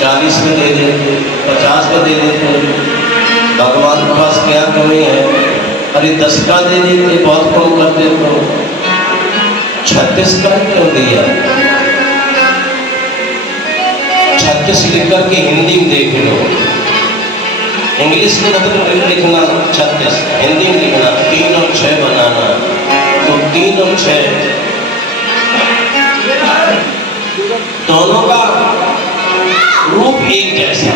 40 में दे देते, 50 में दे देते, भगवान के पास क्या कमी है? अरे 10 का दे देते, बहुत कम करते तो 36 का क्यों दिया? 36 लिख करके हिंदी में देख लो, इंग्लिश में मतलब लिखना 36, हिंदी में लिखना 3 और 6 बनाना, तो 3 और 6 दोनों का रूप एक जैसा,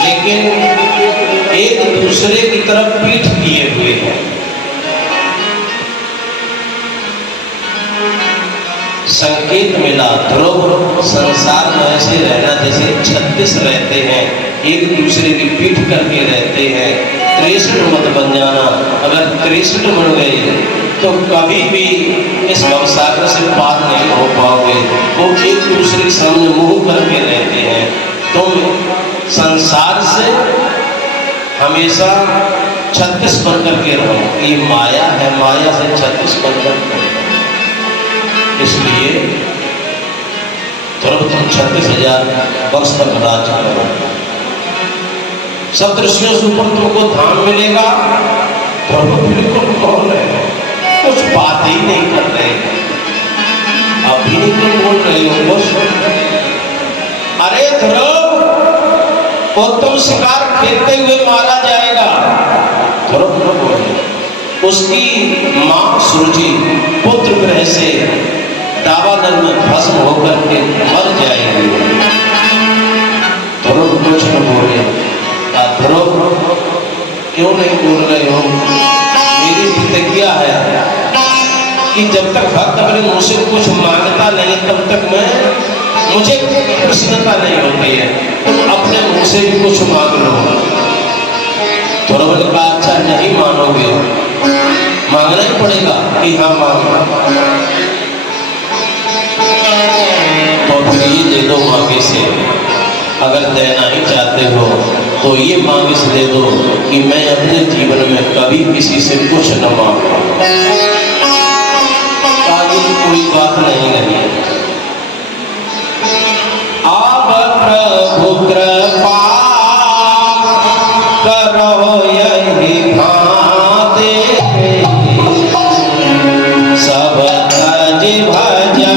लेकिन एक दूसरे की तरफ पीठ किए हुए हैं। संकेत मिला, ध्रुव संसार में ऐसे रहना जैसे 36 रहते हैं, एक दूसरे की पीठ करके रहते हैं। 63 मत बन जाना, अगर 63 बन गए तो कभी भी इस भवसागर से पार नहीं हो पाओगे। वो एक दूसरे के सामने मुंह करके रहते हैं। तुम संसार से हमेशा 36 बन करके रहो, ये माया है, माया से 36 बन करके। इसलिए तुम 36,000 वर्ष तक राज करो। सब दृश्यों से ऊपर तुमको धाम मिलेगा। प्रभु बिल्कुल कौन है, कुछ बात ही नहीं कर रहे, अभी नहीं तुम बोल रहे हो बस। अरे ध्रुव, वो तुम शिकार खेलते हुए मारा जाएगा। ध्रुव न बोले, उसकी मां सुरुचि पुत्र ग्रह से दावानल में भस्म होकर के मर जाएगी। ध्रुव कुछ न बोले। ध्रुव क्यों नहीं बोल रहे हो? मेरी प्रतिज्ञा है कि जब तक भक्त अपने मुंह से कुछ मांगता नहीं तब तक मुझे प्रसन्नता नहीं होती है। तुम अपने मुंह से भी कुछ मांग लो। ध्रुव ने कहा अच्छा नहीं मानोगे, मांगना ही पड़ेगा कि हाँ मांगना। तो फिर ये दे दो मांगे से, अगर देना ही चाहते हो तो ये मांगे से दे दो कि मैं अपने जीवन में कभी किसी से कुछ न मांगू। आगे कोई बात नहीं है। अब प्रभु कृपा करो यही भाते, सब तज भजन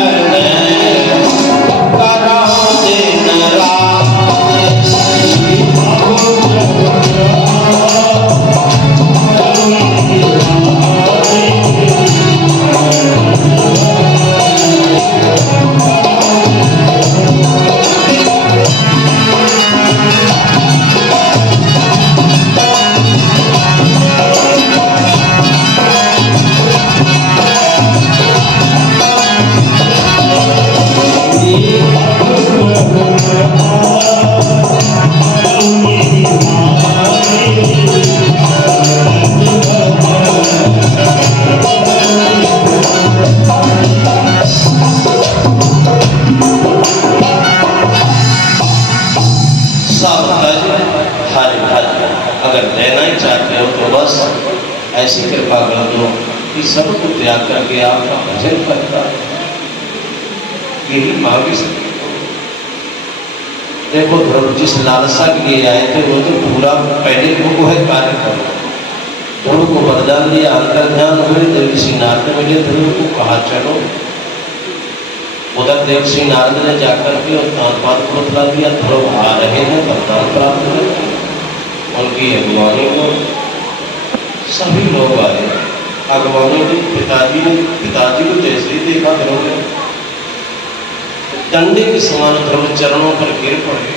ऐसी कृपा कर दो कि सब कुछ त्याग करके आपका भजन करता। यही मांगे सकते। देखो ध्रुव जिस लालसा के लिए आए थे वो तो पूरा पहले वो है कार्य करो। ध्रुव को वरदान दिया, अंतर्ध्यान हुए, देवर्षि नारद मिले, ध्रुव को कहा चलो। उधर देवर्षि नारद ने जाकर के और तानपाद को बतला दिया, ध्रुव आ रहे हैं, वरदान प्राप्त हुए। उनकी अगुवानी को सभी लोग आए। अगवानी ने पिताजी को जैसे ही देखा ध्रुव ने डंडे के समान ध्रुव चरणों पर गिर पड़े।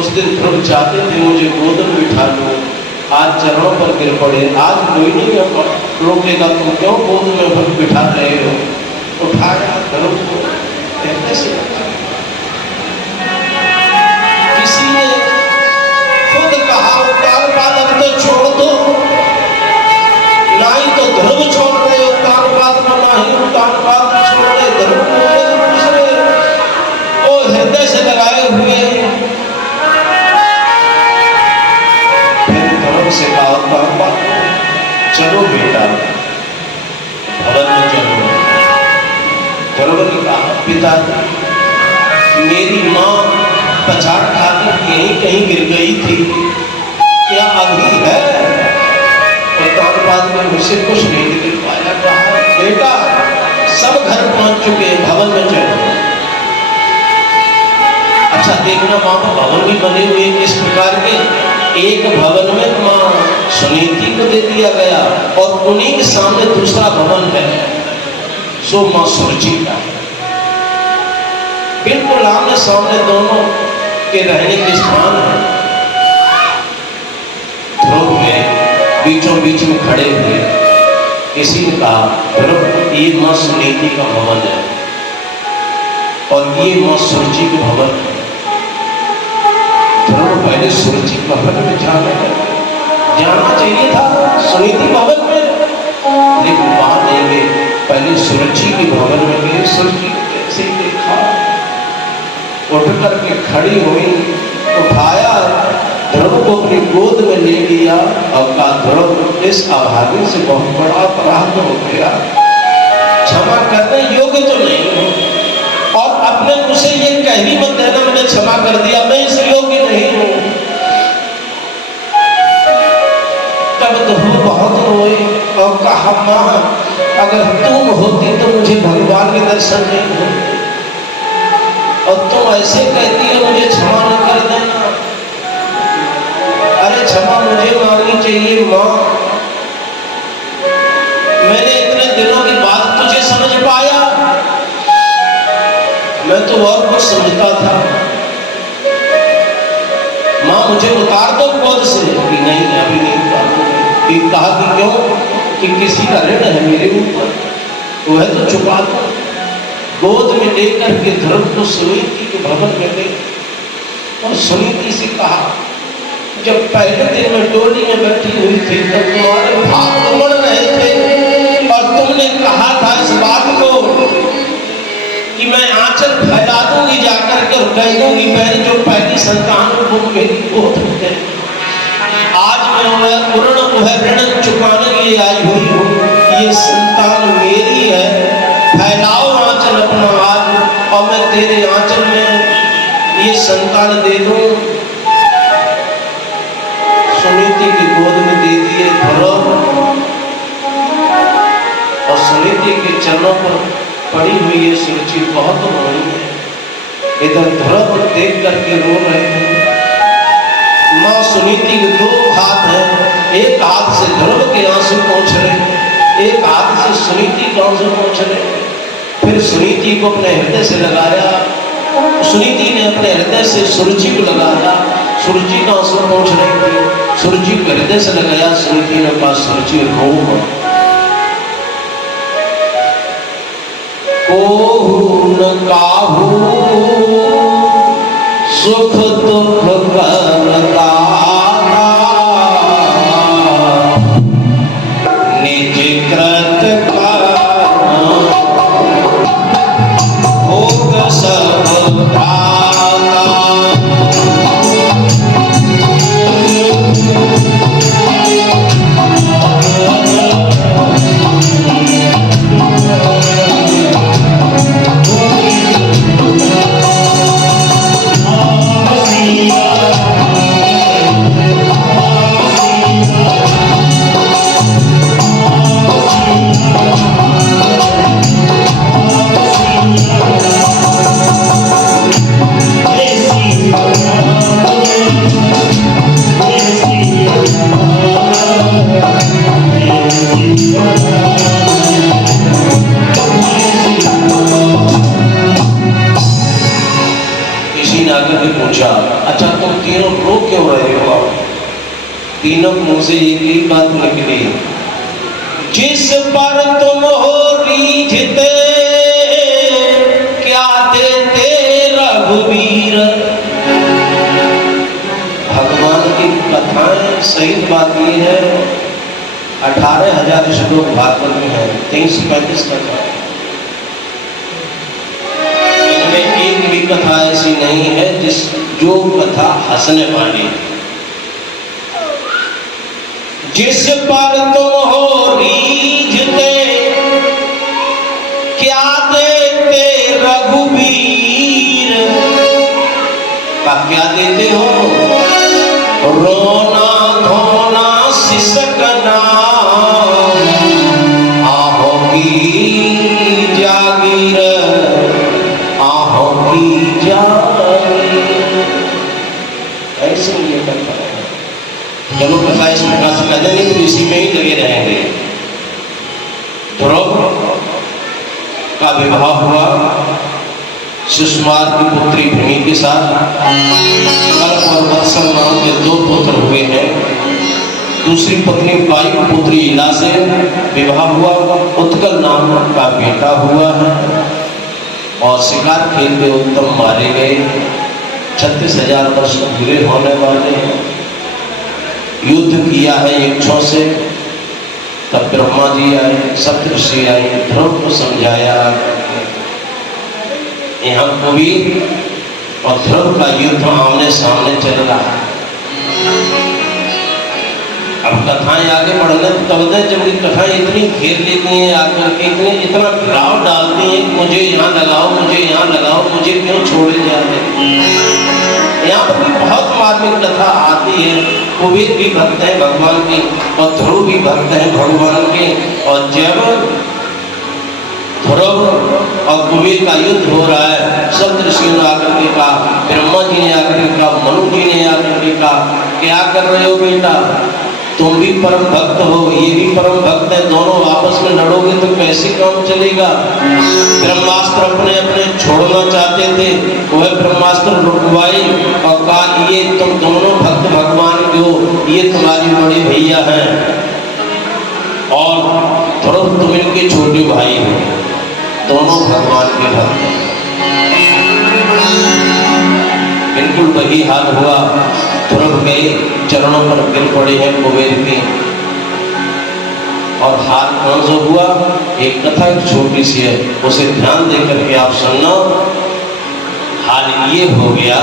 उस दिन ध्रुव चाहते थे मुझे गोद में बिठा लो, आज चरणों पर गिर पड़े। आज कोई नहीं रोकेगा, तुम क्यों गोद में बिठा रहे हो? उठाया ध्रुव को, कैसे किसी ने खुद कहा तानपाद अब तो छोड़ दो, नहीं तो ध्रुव छोड़ रहे हो तानपाद को, नहीं तानपाद छोड़ रहे ध्रुव को। ओ हृदय से लगाए हुए फिर ध्रुव से कहा तानपाद चलो बेटा भवन में चलो। ध्रुव ध्रुव ने कहा, पिताजी मेरी माँ पछाड़ खाकर यहीं कहीं गिर गई थी, क्या अभी है? उत्तानपाद ने मुझसे कुछ नहीं निकल पाया। कहा, बेटा सब घर पहुंच चुके हैं, भवन में चलो। अच्छा देखना, वहां पर भवन भी बने हुए किस प्रकार के। एक भवन में माँ सुनीति को दे दिया गया और उन्हीं के सामने दूसरा भवन है, सो माँ सुरुचि का। बिल्कुल आमने सामने दोनों के रहने के स्थान है। ध्रुव में बीचों बीच में खड़े हुए किसी ने कहा, ध्रुव ये माँ सुनीति का भवन है और ये माँ सुरुचि का भवन है। ध्रुव पहले सुरुचि भवन में जाना चाहिए था, सुनीति भवन में, लेकिन वहां नहीं गए, पहले सुरुचि के भवन में गए। सुरुचि कैसे देखा, उठ करके खड़ी हुई, उठाया, ध्रुव को अपनी गोद में ले लिया और कहा, ध्रुव इस अभागी से बहुत बड़ा अपराध हो गया, क्षमा करने योग्य तो नहीं हूं, और अपने मुझसे ये कह भी मत देना मैंने क्षमा कर दिया, मैं इस योग्य नहीं हूं। तब ध्रुव बहुत रोए और कहा, मां अगर तुम होती तो मुझे भगवान के दर्शन नहीं होते, और तुम ऐसे कहती हो मुझे क्षमा न कर देना। अरे क्षमा मुझे मांगनी चाहिए मां, मैंने इतने दिनों की बात तुझे समझ पाया, मैं तो और कुछ समझता था। मां मुझे उतार दो गोद से, कि नहीं अभी नहीं उतारूंगी। कहा कि क्यों? कि किसी का ऋण है मेरे ऊपर, वो है तो चुका दो। गोद में लेकर के ध्रुव को सुनीति के भवन में गई और सुनीति से कहा, जब पहले दिन में डोली में बैठी हुई थी तब तुम्हारे भाग उमड़ रहे थे और तुमने कहा था इस बात को कि मैं आंचल फैला दूंगी जाकर के और कह दूंगी मेरी जो पहली संतान वो मेरी गोद में है। आज मैं वह ऋण चुकाने के लिए आई हुई हूँ, ये संतान मेरी है, फैलाओ आंचल अपना हाथ और मैं तेरे आंचल में ये संतान दे दूं। सुनीति की गोद में दे दिए ध्रुव और सुनीति के चरणों पर पड़ी हुई ये सुरुचि बहुत रोई है। इधर ध्रुव देख करके रो रहे हैं। माँ सुनीति के दो हाथ हैं, एक हाथ से ध्रुव के आंसू पहुंच रहे, एक हाथ से सुनीति के आंसू पहुंच रहे। फिर सुनीति को अपने हृदय से लगाया, सुनीति ने अपने हृदय से सुरुचि को लगाया, सुरुचि का आंसू पहुंच रहे थे, सुरुचि को हृदय से लगाया। सुनीति ने कहा, सुरुचि रो मत, कोहू न काहू सुख दुख करता निज कृत भोग सब अच्छा तुम तीनों रो क्यों रहे हो? तीनों मुंह से एक ही बात निकली, जिस पर तुम हो रीझते क्या देते रघुवीर। भगवान की कथाएं सही बात ये है 18,000 श्लोक भागवत में है, 335 कथाएं, इनमें एक भी कथा ऐसी नहीं है जो कथा हंसने वाली। जिस पर तुम हो रीझते क्या देते रघुबीर का क्या देते हो? रोना धोना सिसकना आहो की जागीर, आहो की जागीर। ऐसे ये करता है। चलो कथा इस प्रकार से कहते नहीं तो इसी में ही लगे रहेंगे। ध्रुव का विवाह हुआ सुषमार की पुत्री भूमि के साथ। कल्प और वत्सल नाम के दो पुत्र हुए हैं। दूसरी पत्नी वायु पुत्री इला से विवाह हुआ। उत्कल नाम का बेटा हुआ है और शिकार खेलते उत्तम मारे गए। 36,000 वर्ष पूरे होने वाले हैं। युद्ध किया है यक्षों से। तब ब्रह्मा जी आए, सप्तऋषि आए, ध्रुव को समझाया। यहाँ कुबेर और ध्रुव का युद्ध आमने सामने चल रहा है। अब कथाएं आगे बढ़ने तब जब कथाएं इतनी घेर लेती हैं आकर के इतना घिराव डालती हैं, मुझे यहाँ लगाओ, मुझे यहाँ लगाओ, मुझे क्यों छोड़े जाते। यहाँ पर भी बहुत मार्मिक कथा आती है। कुबेर भी भक्त है भगवान के और ध्रुव भी भक्त है भगवान के। और जब ध्रुव और कुबेर का युद्ध हो रहा है, सप्तऋषियों ने आकर के कहा, ब्रह्मा जी ने आकर के कहा, मनु जी ने आकर के कहा, क्या कर रहे हो बेटा? तुम भी परम भक्त हो, ये भी परम भक्त है, दोनों आपस में लड़ोगे तो कैसे काम चलेगा? ब्रह्मास्त्र अपने अपने छोड़ना चाहते थे, वह ब्रह्मास्त्र रुकवाए और कहा ये तुम दोनों भक्त भगवान के हो, ये तुम्हारी बड़े भैया हैं और ध्रुव तुम इनके छोटे भाई हो, दोनों भगवान के भक्त हैं। बिल्कुल वही हाल हुआ। ध्रुव के चरणों पर गिर पड़े हैं कुबेर के। और हाल कौन सा हुआ? एक कथा एक छोटी सी है, उसे ध्यान देकर के आप सुनना। हाल ये हो गया,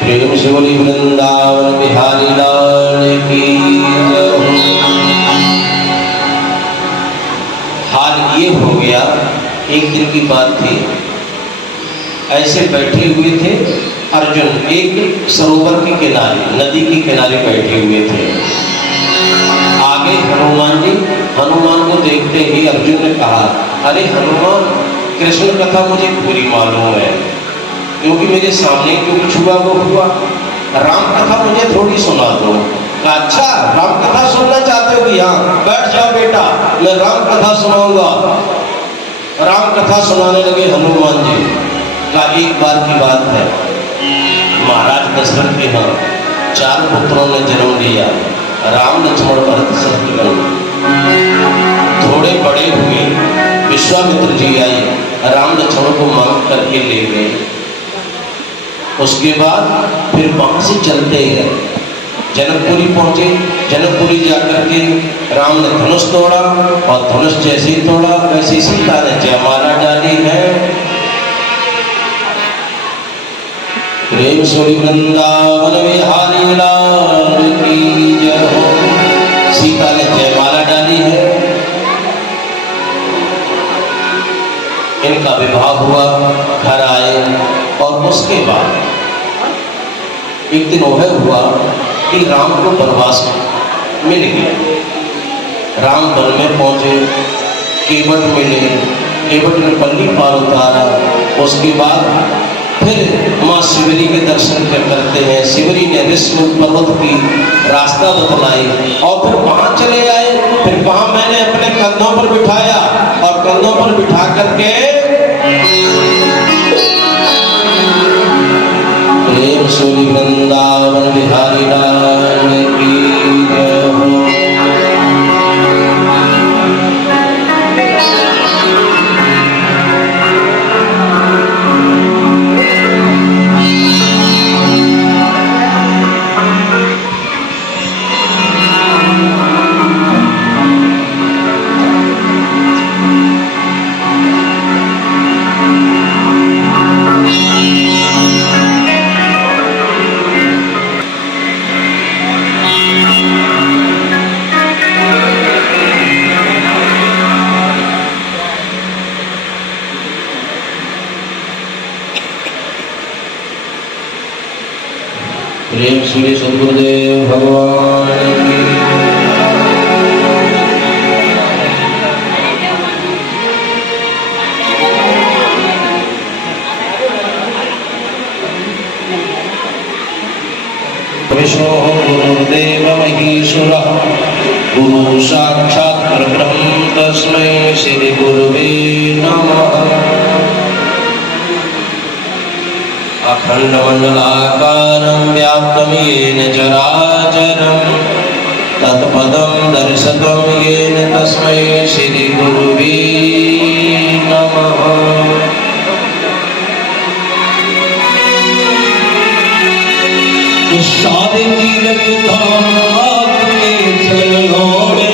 प्रेम से बोली वृंदावन बिहारी लाल की जय। हाल ये हो गया, एक दिन की बात थी। ऐसे बैठे हुए थे अर्जुन एक सरोवर के किनारे, नदी के किनारे बैठे हुए थे। आगे हनुमान जी, हनुमान को देखते ही अर्जुन ने कहा, अरे हनुमान, कृष्ण कथा मुझे पूरी मालूम है, क्योंकि मेरे सामने जो कुछ हुआ वो हुआ। राम कथा मुझे थोड़ी सुना दो। अच्छा, राम कथा सुनना चाहते हो? यहाँ बैठ जाओ बेटा, मैं राम कथा सुनाऊंगा। राम कथा सुनाने लगे हनुमान जी। का एक बार की बात है, महाराज दशरथ के यहाँ 4 पुत्रों ने जन्म लिया, राम लक्ष्मण भरत शत्रुघ्न। थोड़े बड़े हुए, विश्वामित्र जी आए, राम लक्ष्मण को मांग करके ले गए। उसके बाद फिर वहां से चलते गए, जनकपुरी पहुंचे। जनकपुरी जाकर के राम ने धनुष तोड़ा और धनुष जैसे ही तोड़ा वैसे सीता ने जयमाला डाली है। प्रेम से वृंदावन बिहारी लाल की जय हो। सीता ने जयमाला डाली है। इनका विवाह हुआ, घर आए और उसके बाद एक दिन वह हुआ कि राम को वनवास मिल गया। राम वन में पहुंचे, केवट मिले, केवट ने पल्ली पार उतारा। उसके बाद फिर माँ शिवरी के दर्शन करते हैं। शिवरी ने ऋषि पर्वत की रास्ता बतलाई और फिर वहां चले आए। फिर वहां मैंने अपने कंधों पर बिठाया और कंधों पर बिठा करके प्रेम से वृंदावन बिहारी लाल की जय हो। श्री सद्गुरुदेव भगवान की। विष्णु गुरुदेव महेश्वरः गुरु साक्षात् परब्रह्म तस्मै श्री गुरुवे नमः। अखण्डमण्डलाकारं व्याप्तं येन चराचरं तत्पदं दर्शितं येन तस्मै श्री गुरुवे नमः। सारे तीर्थ धाम आपके चरणों में,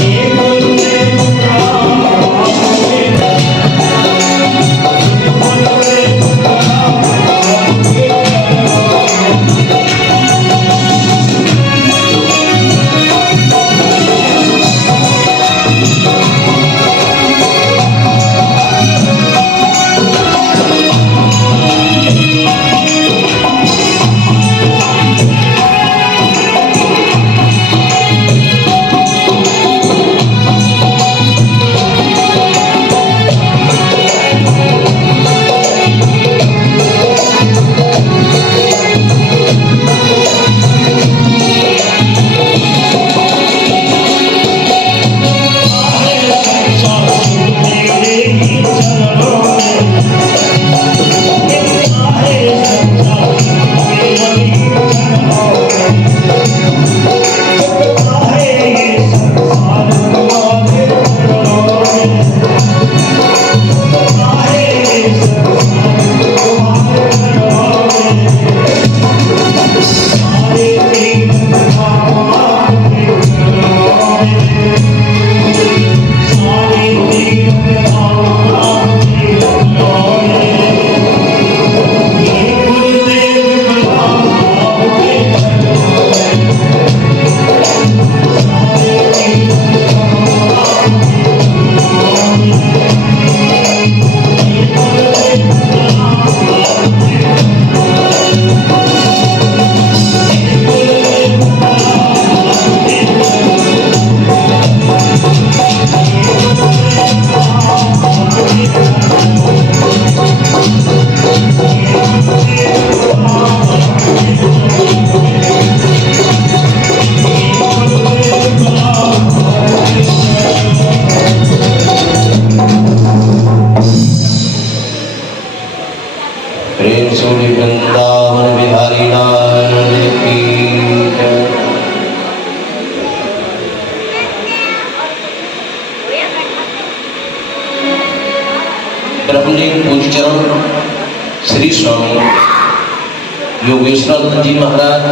ये गुरुदेव वृंदावन बिहारी लाल की जय। ब्रह्मलीन पूज्य चरण श्री स्वामी योगेश्वर जी महाराज,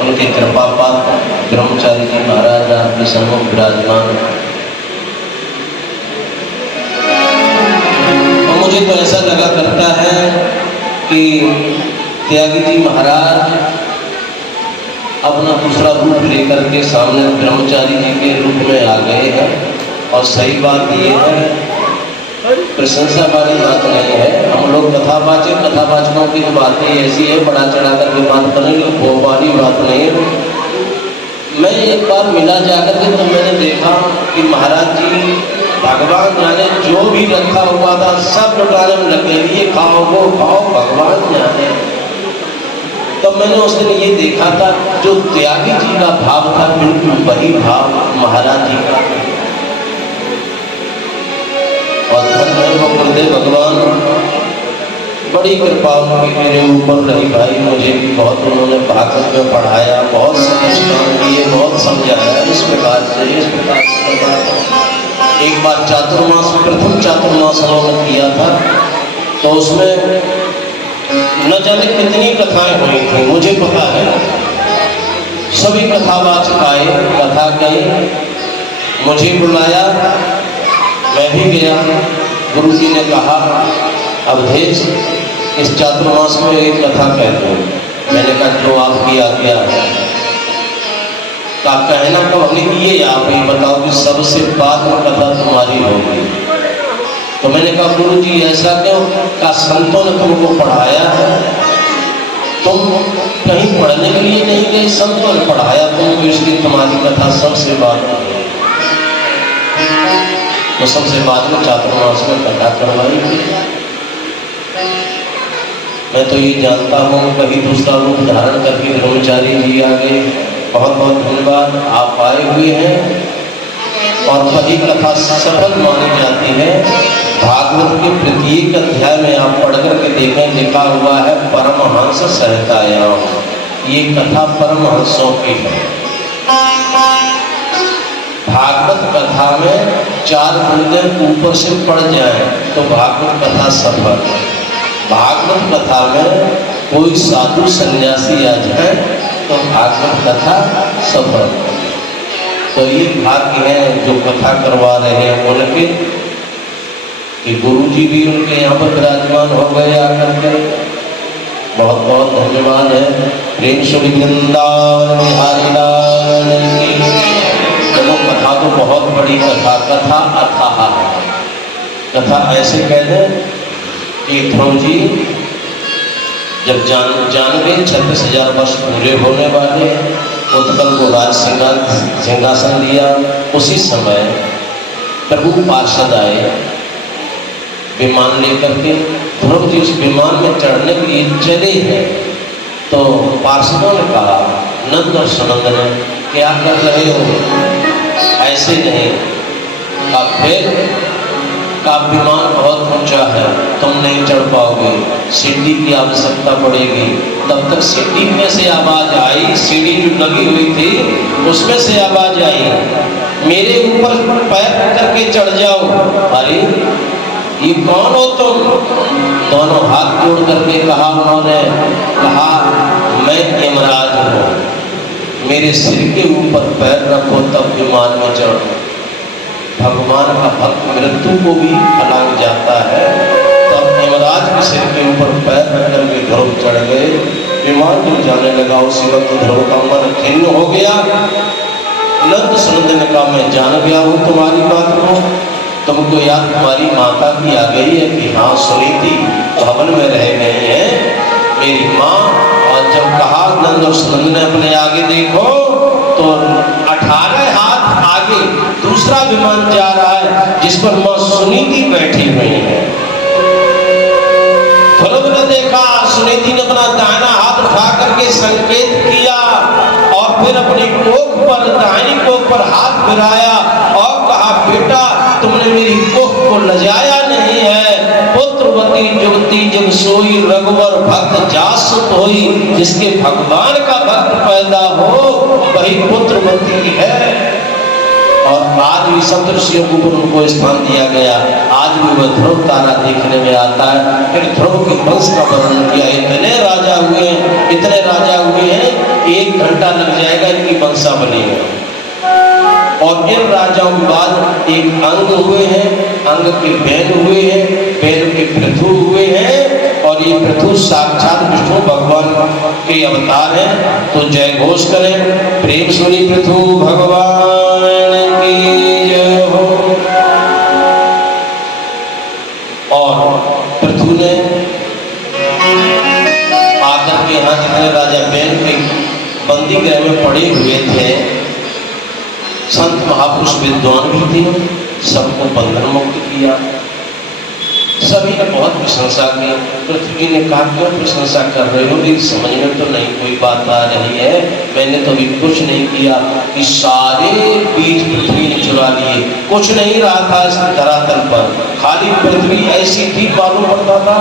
उनके कृपा पात्र ब्रह्मचारी जी महाराज आपके सम्मुख विराजमान। मुझे तो ऐसा लगा करता है कि त्यागी जी महाराज अपना दूसरा रूप लेकर के सामने ब्रह्मचारी जी के रूप में आ गए हैं। और सही बात ये है, प्रशंसा वाली बात नहीं है। हम लोग कथावाचकों की बातें ऐसी है, बड़ा चढ़ा करके बात करेंगे, वो वाली बात नहीं है। मैं एक बार मिला जाकर के तो मैंने देखा कि महाराज जी भगवान जाने जो भी रखा हुआ था सब लुटाने में लगे, ये खाओ वो खाओ, भगवान जाने। तो मैंने उस दिन ये देखा था जो त्यागी जी का भाव था, बिल्कुल वही भाव महाराज जी का। और धन्य गुरुदेव भगवान, बड़ी कृपा उनकी मेरे ऊपर रही भाई। मुझे भी बहुत उन्होंने भागवत में पढ़ाया, बहुत संस्कार किए, बहुत समझाया, इस प्रकार से इस प्रकार से। एक बार चातुर्मास, प्रथम चातुर्मास उन्होंने किया था, तो उसमें न जाने कितनी कथाएं हुई थी, मुझे पता है। सभी कथावाचक आए, कथा गई, मुझे बुलाया, मैं भी गया। गुरु जी ने कहा अवधेश इस चातुर्मास में एक कथा कह दो। मैंने कहा जो आपकी आज्ञा है। का कहना कब हमने ये आप ही बताओ कि सबसे बाद में कथा तुम्हारी होगी। तो मैंने कहा गुरु जी ऐसा क्यों? का संतों ने तुमको पढ़ाया है, तुम कहीं पढ़ने के लिए नहीं गए, संतों ने पढ़ाया तुमको, इसलिए तुम्हारी कथा सबसे बाद में होगी। तो सबसे बाद में चातुर्मास में कथा करवाई गई। मैं तो ये जानता हूँ कहीं दूसरा रूप धारण करके ब्रह्मचारी जी आ गए। बहुत बहुत धन्यवाद, आप आए हुए हैं। और वही कथा सफल मानी जाती है। भागवत के प्रत्येक अध्याय में आप पढ़ करके देखें, लिखा हुआ है परमहंस सहतायाम। ये कथा परमहंसों की है। भागवत कथा में 4 बूंदें ऊपर से पड़ जाए तो भागवत कथा सफल। भागवत कथा में कोई साधु सन्यासी आ जाए तो भागवत कथा सफल। तो ये भाग्य है जो कथा करवा रहे हैं उनके, कि गुरु जी भी उनके यहाँ पर विराजमान हो गए आकर के। बहुत बहुत धन्यवाद है। प्रेम श्री वृंदावन बिहारी लाल की। चलो कथा तो बहुत बड़ी कथा, कथा अथाह है। कथा ऐसे कह दें कि ध्रुव जी जब जान गए 36,000 वर्ष पूरे होने वाले, उत्पल को राज सिंहासन दिया। उसी समय प्रभु पार्षद आए विमान लेकर के। ध्रुव जी उस विमान में चढ़ने के लिए चले हैं तो पार्षदों ने कहा नंद और सुनंद ने क्या कर रहे हो, ऐसे नहीं। अब फिर का विमान बहुत ऊंचा है, तुम नहीं चढ़ पाओगे, सीढ़ी की आवश्यकता पड़ेगी। तब तक सीढ़ी में से आवाज आई, सीढ़ी जो लगी हुई थी उसमें से आवाज आई मेरे ऊपर पैर करके चढ़ जाओ। अरे ये कौन हो तुम? दोनों हाथ जोड़ करके कहा उन्होंने, कहा मैं यमराज हूँ, मेरे सिर के ऊपर पैर रखो तब विमान में चढ़ो। भगवान का भक्त मृत्यु को भी फलांग जाता है। तब यमराज के सिर के ऊपर पैर रख करके ध्रुव चढ़ गए। विमान जब जाने लगा उसी वक्त ध्रुव का मन खिन्न हो गया। नंद सुनंद ने कहा मैं जान गया हूँ तुम्हारी बात को, तुमको याद तुम्हारी माता की आ गई है कि हाँ सुनी थी, भवन में रह गई है मेरी माँ। और जब कहा नंद और सुनंद ने अपने आगे देखो तो 18 हाथ आगे दूसरा विमान जा रहा है जिस पर मां सुनीति बैठी हुई है। ध्रुव ने देखा, सुनीति ने अपना दाहिना हाथ उठा करके संकेत किया और फिर अपनी कोख पर, दाहिनी कोख पर हाथ फिराया और कहा बेटा तुमने मेरी कोख को लजाया नहीं है। पुत्रवती जुगती जब सोई रघुवर भक्त जासुत होई। जिसके भगवान का भक्त पैदा हो वही पुत्रवती है। और आज भी सप्तऋषियों के ऊपर उनको स्थान दिया गया। आज भी वह ध्रुव तारा देखने में आता है। फिर ध्रुव के वंश का वर्णन किया। इतने राजा हुए, इतने राजा हुए हैं, 1 घंटा लग जाएगा इनकी वंशावली में। और इन राजाओं के बाद एक अंग हुए हैं, अंग के बैल हुए हैं, बैल के पृथु हुए हैं। और ये पृथु साक्षात विष्णु भगवान के अवतार हैं। तो जय घोष करें, प्रेम सुनी पृथु भगवान की जय हो। और पृथु ने आकर के यहाँ जितने राजा बैल के बंदी गृह में पड़े हुए थे, संत महापुरुष विद्वान भी थे, सबको बंधन मुक्त किया। सभी ने बहुत प्रशंसा की। पृथ्वी ने कहा क्यों प्रशंसा कर रहे हो, ये समझ में तो नहीं कोई बात आ रही है। मैंने तो अभी कुछ नहीं किया कि सारे बीज पृथ्वी ने चुरा लिए। कुछ नहीं रहा था इस धरातल पर, खाली पृथ्वी ऐसी थी मालूम पड़ता था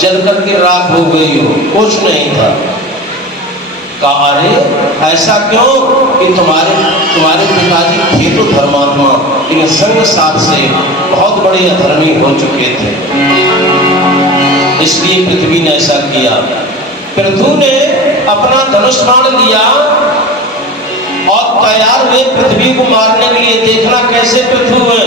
जल करके राख हो गई हो, कुछ नहीं था। कहा अरे ऐसा क्यों कि तुम्हारे पिताजी थे तो धर्मात्मा, लेकिन संग साथ से बहुत बड़े अधर्मी हो चुके थे। इसलिए पृथ्वी ने ऐसा किया। पृथु ने अपना धनुष बाण लिया और तैयार हुए पृथ्वी को मारने के लिए। देखना कैसे पृथु है,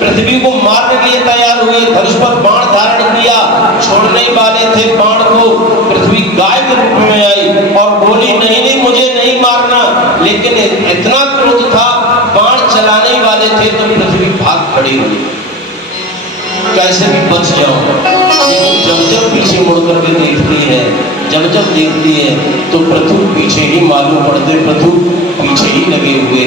पृथ्वी को मारने के लिए तैयार हुए, धनुष पर बाण धारण किया। छोड़ने वाले थे बाण को, पृथ्वी गाय के रूप में आई और बोली नहीं नहीं मुझे नहीं मारना। लेकिन इतना क्रोध था, बाण चलाने वाले थे तो पृथ्वी भाग खड़ी हुई, कैसे भी बच जाओ। लेकिन जब जब पीछे मुड़ करके देखती है, जब जब देखती है तो पृथु पीछे ही मालूम पड़ते, पृथु पीछे ही लगे हुए।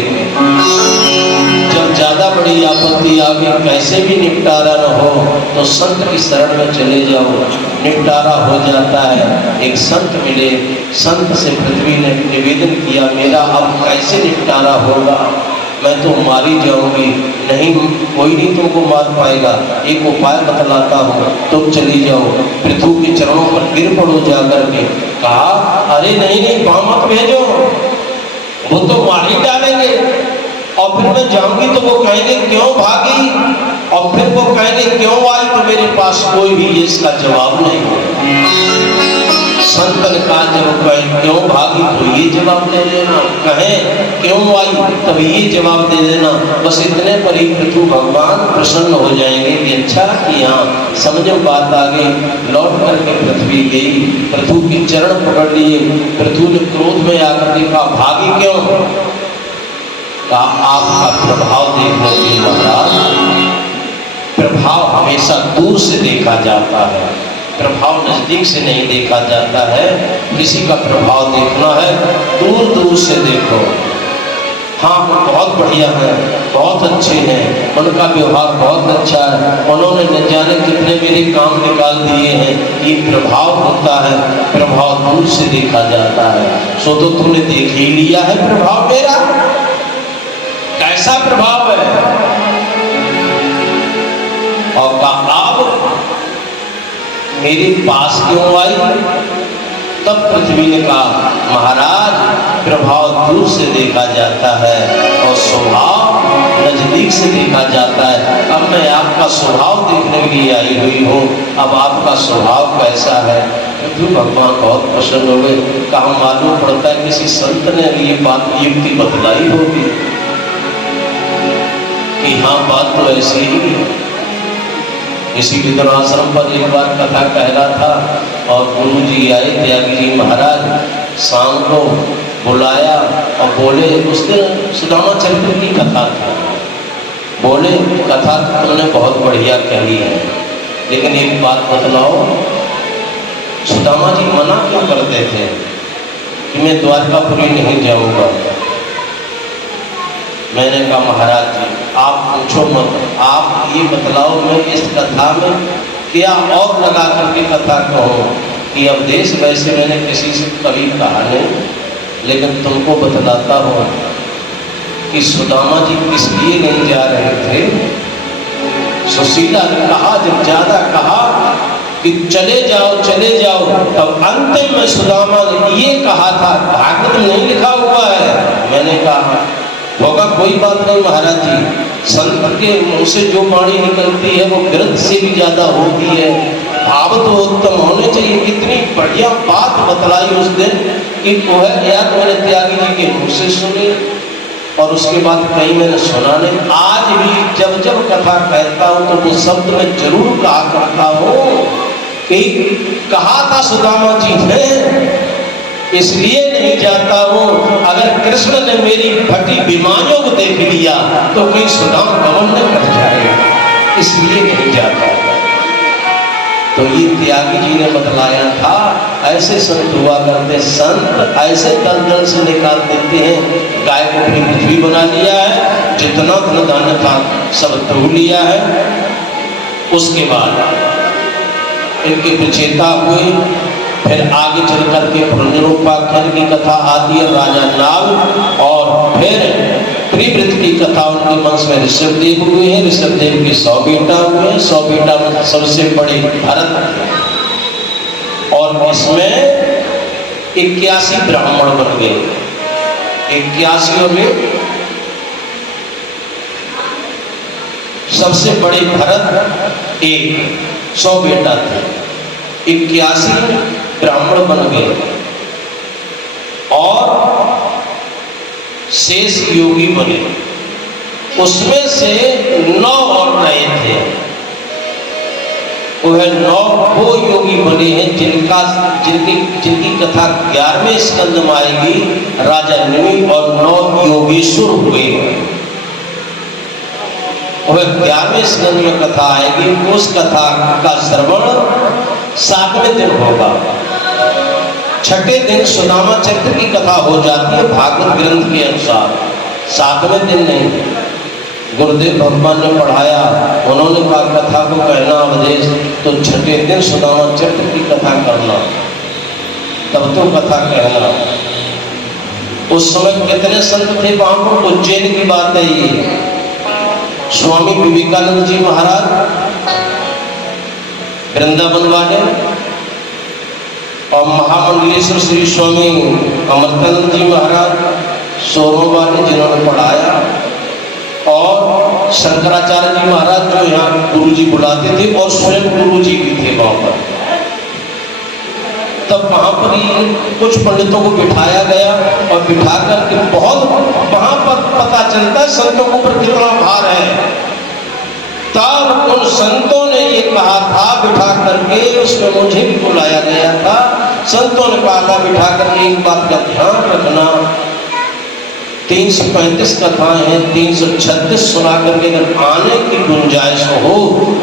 जब ज्यादा बड़ी आपत्ति आ गई, कैसे भी निपटारा न हो तो संत की शरण में चले जाओ, निपटारा हो जाता है। एक संत मिले, संत से पृथ्वी ने निवेदन किया, मेरा अब कैसे निपटारा होगा, मैं तो मारी जाऊंगी। नहीं, कोई नहीं तुमको मार पाएगा, एक उपाय बतलाता हूँ, तुम चली जाओ, पृथु के चरणों पर गिर पड़ो जाकर के। कहा अरे नहीं नहीं, वहां मत भेजो, वो तो मार ही डालेंगे और फिर मैं जाऊंगी तो वो कहेंगे क्यों भागी, और फिर वो कहेंगे क्यों आई, तो मेरे पास कोई भी इसका जवाब नहीं होगा। संत ने कहा जब कहें क्यों भागी तो ये जवाब दे देना, कहें क्यों आई तब ये जवाब दे देना। बस इतने पर ही पृथु भगवान प्रसन्न हो जाएंगे कि अच्छा कि हाँ समझो बात आ गई। लौट करके पृथ्वी गई, पृथु के चरण पकड़ लिए। पृथु ने क्रोध में आकर के कहा भागी क्यों, कहा आपका प्रभाव देखने के महाराज, प्रभाव हमेशा दूर से देखा जाता है, प्रभाव नजदीक से नहीं देखा जाता है। किसी का प्रभाव देखना है दूर दूर से देखो। हाँ वो बहुत बढ़िया है, बहुत अच्छे हैं, उनका व्यवहार बहुत अच्छा है, उन्होंने न जाने कितने मेरे काम निकाल दिए हैं, ये प्रभाव होता है। प्रभाव दूर से देखा जाता है। सो तो तुमने देख ही लिया है प्रभाव मेरा, कैसा प्रभाव है। और अब मेरे पास क्यों आई, तब पृथ्वी ने कहा महाराज प्रभाव दूर से देखा जाता है और स्वभाव नजदीक से देखा जाता है। अब मैं आपका स्वभाव देखने के लिए आई हुई हूँ, अब आपका स्वभाव कैसा है। पृथ्वी भगवान बहुत प्रसन्न हो गए। कहा मालूम पड़ता है किसी संत ने ये बात युक्ति बतलाई होगी कि हाँ बात तो ऐसी ही है। इसी विद्र आश्रम पर एक बार कथा कह रहा था और गुरु जी आए, त्यागी जी महाराज शाम को बुलाया और बोले, उस दिन सुदामा चरित्र की कथा थी, बोले कथा तुमने बहुत बढ़िया कही है, लेकिन एक बात बतलाओ, सुदामा जी मना क्यों करते थे कि मैं द्वारकापुरी नहीं जाऊंगा। मैंने कहा महाराज जी आप पूछो मत, आप ये बतलाओ मैं इस कथा में क्या और लगा करके कथा कहूँ कि अब देश वैसे मैंने किसी से कभी कहा नहीं, लेकिन तुमको बतलाता हूँ कि सुदामा जी किस लिए नहीं जा रहे थे। सुशीला ने कहा, जब ज्यादा कहा कि चले जाओ, तब अंतिम में सुदामा ने ये कहा था, भागवत में नहीं लिखा हुआ है। मैंने कहा होगा कोई बात नहीं महाराज जी, संत के मुंह से जो वाणी निकलती है वो ग्रंथ से भी ज्यादा होती है, भाव तो उत्तम होने चाहिए। कितनी बढ़िया बात बतलाई उस दिन कि वो है यार मैंने त्यागी जी के मुंह से सुनी और उसके बाद कहीं मैंने सुना नहीं। आज भी जब जब कथा कहता हूँ तो वो शब्द में जरूर कहा करता हूँ कि कहा था सुदामा जी ने, इसलिए नहीं जाता हूँ। अगर कृष्ण ने मेरी फटी बीमारियों को देख लिया तो कोई सुदाम गमन न कर जाएगा, इसलिए नहीं जाता। तो ये त्यागी जी ने बतलाया था, ऐसे संत हुआ करते, संत ऐसे दलदल से निकाल देते हैं। गाय को अपनी पृथ्वी बना लिया है, जितना धन धान्य था सब धो लिया है। उसके बाद इनके विचेता हुए, फिर आगे चल करके पुनरुपाख्यान की कथा आती है, राजा नाग, और फिर त्रिवृत की कथा उनके वंश में ऋषभदेव हुए हैं। ऋषभदेव के 100 बेटा हुए हैं, 100 बेटा में सबसे बड़े भरत थे और इसमें 81 ब्राह्मण बन गए। 81 में सबसे बड़े भरत, एक 100 बेटा थे, 81 ब्राह्मण बन गए और शेष योगी बने। उसमें से 9 और नए थे। वह 9 वो योगी बने हैं जिनकी कथा 11वें स्कंद में आएगी। राजा निमि और 9 योगेश्वर हुए। वह 11वें स्कंद में कथा आएगी। उस कथा का श्रवण 7वें दिन होगा। 6ठे दिन सुदामा चरित्र की कथा हो जाती है भागवत ग्रंथ के अनुसार। 7वें दिन नहीं। गुरुदेव भगवान ने पढ़ाया, उन्होंने कहा कथा को कहना उपदेश, तो 6ठे दिन सुदामा चरित्र की कथा करना, तब तो कथा कहना। उस समय कितने संत थे वहां पर? उज्जैन की बात है ये। स्वामी विवेकानंद जी महाराज वृंदावन वाले और महामंडलेश्वर श्री स्वामी अमृतानंद जी महाराज सोरों वाले जिन्होंने पढ़ाया, और शंकराचार्य जी महाराज जो यहाँ गुरु जी बुलाते थे और स्वयं गुरु जी भी थे वहां पर। तब वहां पर ही कुछ पंडितों को बिठाया गया और बिठा करके बहुत वहां पर पता चलता है संतों के ऊपर कितना भार है। तब उन संतों ने ये कहा था बिठा करके, उसमें मुझे भी बुलाया गया था। संतों ने कहा था बिठा करके एक बात का ध्यान रखना, 335 कथाएं हैं, 336 सुना करके अगर आने की गुंजाइश हो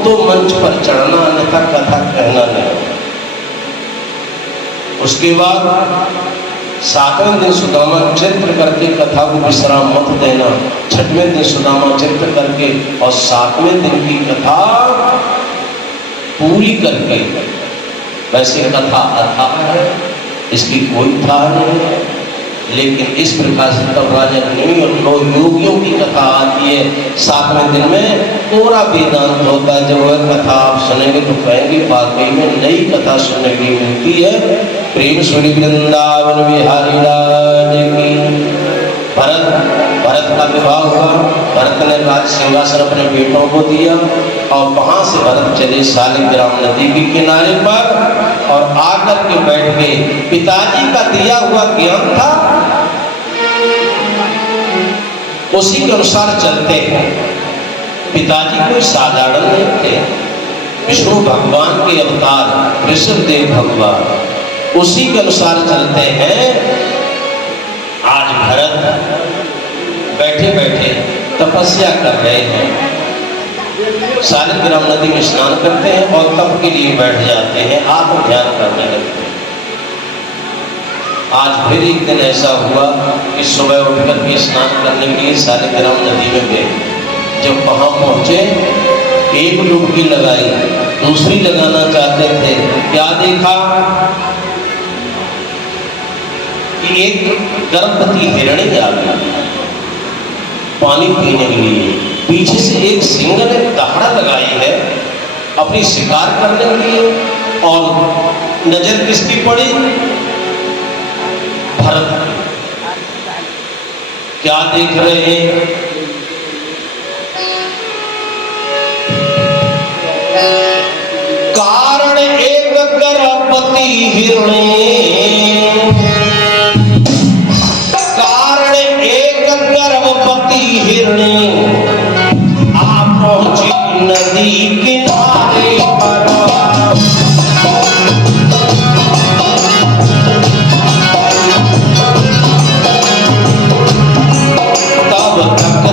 तो मंच पर चढ़ना, अन्यथा कथा कहना नहीं। उसके बाद 7वें दिन सुदामा चरित्र करके कथा को विश्राम मत देना। 6वें दिन सुदामा चरित्र करके और 7वें दिन की कथा पूरी करके। वैसे कथा अथाह है, इसकी कोई था नहीं है, लेकिन इस प्रकार से तब राजा निमि और 9 योगियों की कथा आती है। 7वें दिन में पूरा वेदांत होता है। जब वह कथा आप सुनेंगे तो कहेंगे वाकई में नई कथा सुनने की मिलती है। प्रेम सुनी वृंदावन बिहारी लाल की। भरत का विवाह हुआ। भरत ने राज सिंहासन अपने बेटों को दिया और वहां से भरत चले शालिग्राम नदी के किनारे पर और आकर के बैठ गए। पिताजी का दिया हुआ ज्ञान था, उसी के अनुसार चलते हैं। पिताजी कोई साधारण नहीं थे, विष्णु भगवान के अवतार ऋषभदेव भगवान, उसी के अनुसार चलते हैं। आज भरत बैठे बैठे तपस्या कर रहे हैं, शालिग्राम नदी में स्नान करते हैं और तप के लिए बैठ जाते हैं, आत्म ध्यान करने लगते हैं। आज फिर एक दिन ऐसा हुआ कि सुबह उठकर के स्नान करने के लिए शालिग्राम नदी में गए। जब वहां पहुंचे, एक डुबकी लगाई, दूसरी लगाना चाहते थे, क्या देखा कि एक गर्भवती हिरणी आ गई पानी पीने के लिए। पीछे से एक सिंह ने दहाड़ा लगाई है अपनी शिकार करने के लिए, और नजर किसकी पड़ी? भरत। क्या देख रहे हैं? कारण एक गर्भवती हिरणी, कारण एक गर्भवती हिरणी आ पहुंची नदी किनारे पर। तब तक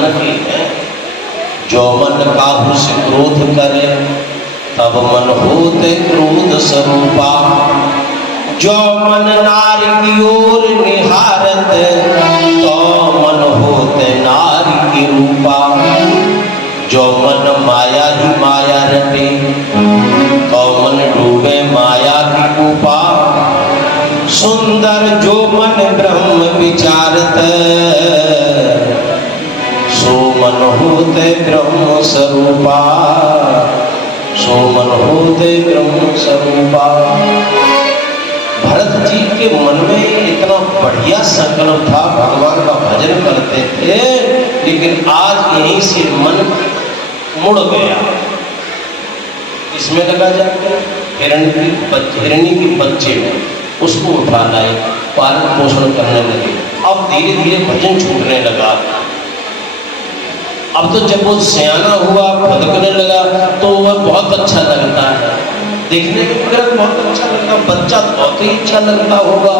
मन की है। जो मन काहू से क्रोध करे, तब मन होते क्रोध स्वरूपा। जो मन नारी की ओर निहारत, तो मन होते नारी की रूपा। जो मन माया ही माया रटे, तो मन डूबे माया की कूपा। सुंदर जो मन ब्रह्म विचारत, सो मन होते ब्रह्म स्वरूपा। सो मन होते ब्रह्म स्वरूपा। भरत जी के मन में इतना बढ़िया संकल्प था, भगवान का भजन करते थे, लेकिन आज यहीं से मन मुड़ गया। इसमें लगा जाकर हिरणी की बच्चे में उसको उठा लाए, पालन पोषण करने लगे। अब धीरे धीरे भजन छूटने लगा। अब तो जब वो सियाना हुआ, फदकने लगा, तो वह बहुत अच्छा लगता है देखने में, बहुत अच्छा लगता। बच्चा बहुत ही अच्छा लगता होगा,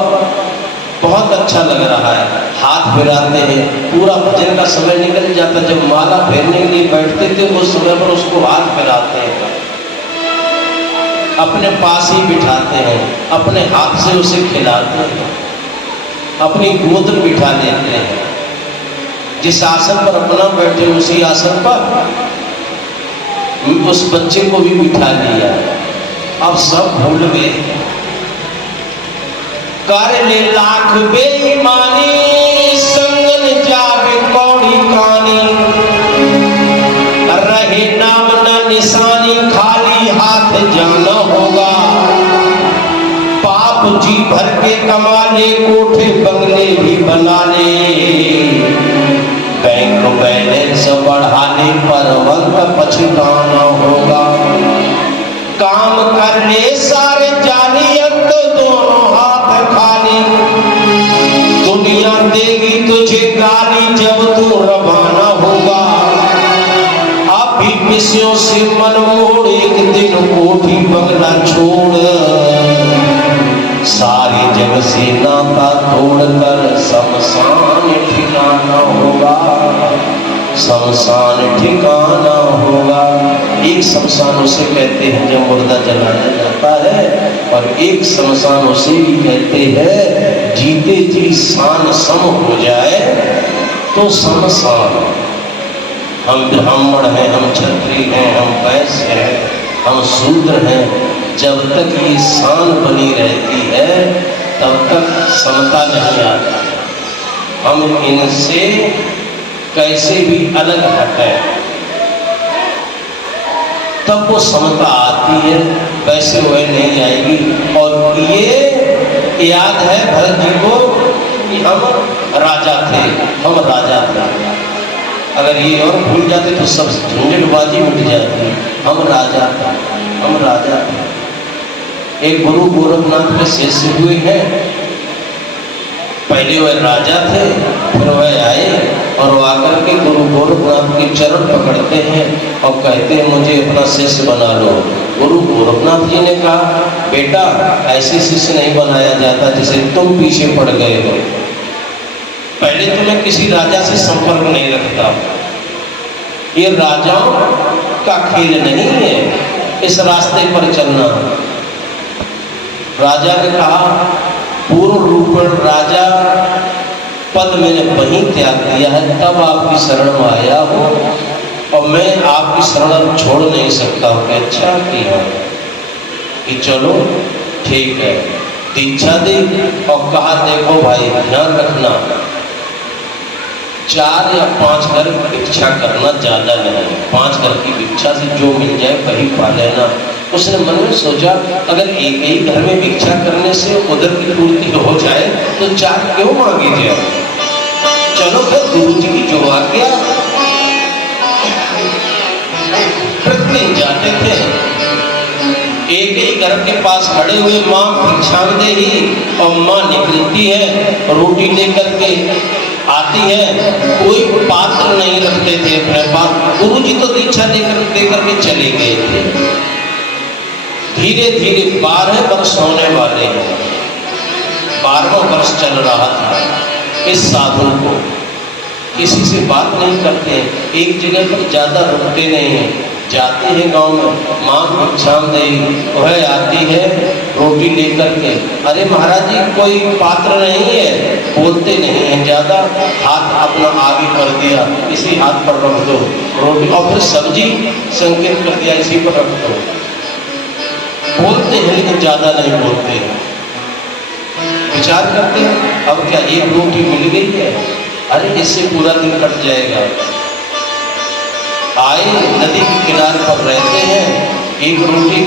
बहुत अच्छा लग रहा है। हाथ फिराते हैं, पूरा भजन का समय निकल जाता। जब माला फेरने के लिए बैठते थे, उस समय पर उसको हाथ फिराते हैं, अपने पास ही बिठाते हैं, अपने हाथ से उसे खिलाते हैं, अपनी गोद में बिठा देते हैं। जिस आसन पर अपना बैठे उसी आसन पर उस बच्चे को भी बिठा लिया। अब सब भूल गए। कर ले लाख बेईमानी, संगन जावे कौड़ी कानी। रहे नाम न निशानी, खाली हाथ जाना होगा। पाप जी भर के कमा ले, कोठे बंगले भी बना ले। बैंक बैलेंस बढ़ाने पर वक्त पछताना होगा। काम कर ले सारे जानी, अंत दोनों हाथ खाली। दुनिया देगी तुझे गाली, जब तू रवाना होगा। अभी विषयों से मन मोड़, एक दिन कोठी बंगला छोड़। सारे जग से नाता तोड़कर शमशान ठिकाना होगा। शमशान ठिकाना होगा। एक शमशान उसे कहते हैं जब मुर्दा जलाया जाता है, और एक शमशान उसे भी कहते हैं जीते जी शान सम हो जाए तो शमशान। हम ब्राह्मण हैं, हम क्षत्रिय हैं, हम वैश्य हैं, हम शूद्र हैं, जब तक ये शान बनी रहती है तब तक समता नहीं आती। हम इनसे कैसे भी अलग हटे तब वो समता आती है, वैसे वह नहीं आएगी। और ये याद है भरत जी को कि हम राजा थे, हम राजा थे। अगर ये और भूल जाते तो सब झंझटबाजी मिट जाती। हम राजा थे, हम राजा थे। एक गुरु गोरखनाथ के शिष्य हुए हैं। पहले वह राजा थे, फिर वह आए और वो आकर के गुरु गोरखनाथ के चरण पकड़ते हैं और कहते हैं मुझे अपना शिष्य बना लो। गुरु गोरखनाथ जी ने कहा बेटा ऐसे शिष्य नहीं बनाया जाता जिसे तुम पीछे पड़ गए हो। पहले तो मैं किसी राजा से संपर्क नहीं रखता। ये राजाओं का खेल नहीं है इस रास्ते पर चलना। राजा ने कहा पूर्ण रूप राजा पद मैंने वहीं त्याग दिया है, तब आपकी शरण में आया हूँ और मैं आपकी शरण छोड़ नहीं सकता हूँ। अच्छा किया कि चलो ठीक है, दीक्षा दी और कहा देखो भाई ध्यान रखना 4 या 5 घर भिक्षा करना ज्यादा नहीं, 5 घर की भिक्षा से जो मिल जाए वही पा लेना। उसने मन में सोचा अगर एक ही घर में भिक्षा करने से उधर की पूर्ति हो जाए तो 4 क्यों मांगी जाए। चलो फिर गुरु जी की जो आज्ञा, प्रतिदिन जाते थे, एक ही घर के पास खड़े हुए माँ भिक्षांग दे ही और माँ निकलती है रोटी लेकर के आती है। कोई पात्र नहीं रखते थे अपने पास। गुरु जी तो दीक्षा देकर के चले गए थे। धीरे धीरे 12 वर्ष होने वाले हैं। 12वां वर्ष चल रहा था इस साधु को। किसी से बात नहीं करते हैं, एक जगह पर ज़्यादा रुकते नहीं हैं। जाते हैं गांव में, माँ भिक्षाम देई, वह आती है रोटी लेकर के। अरे महाराज जी कोई पात्र नहीं है, बोलते नहीं हैं ज़्यादा, हाथ अपना आगे कर दिया, इसी हाथ पर रख दो रोटी, और फिर सब्जी संकेत कर दिया इसी पर रख दो। बोलते हैं लेकिन ज़्यादा नहीं बोलते हैं। विचार करते हैं अब क्या एक रोटी मिल गई है, अरे इससे पूरा दिन कट जाएगा। आए नदी के किनारे पर रहते हैं, एक रोटी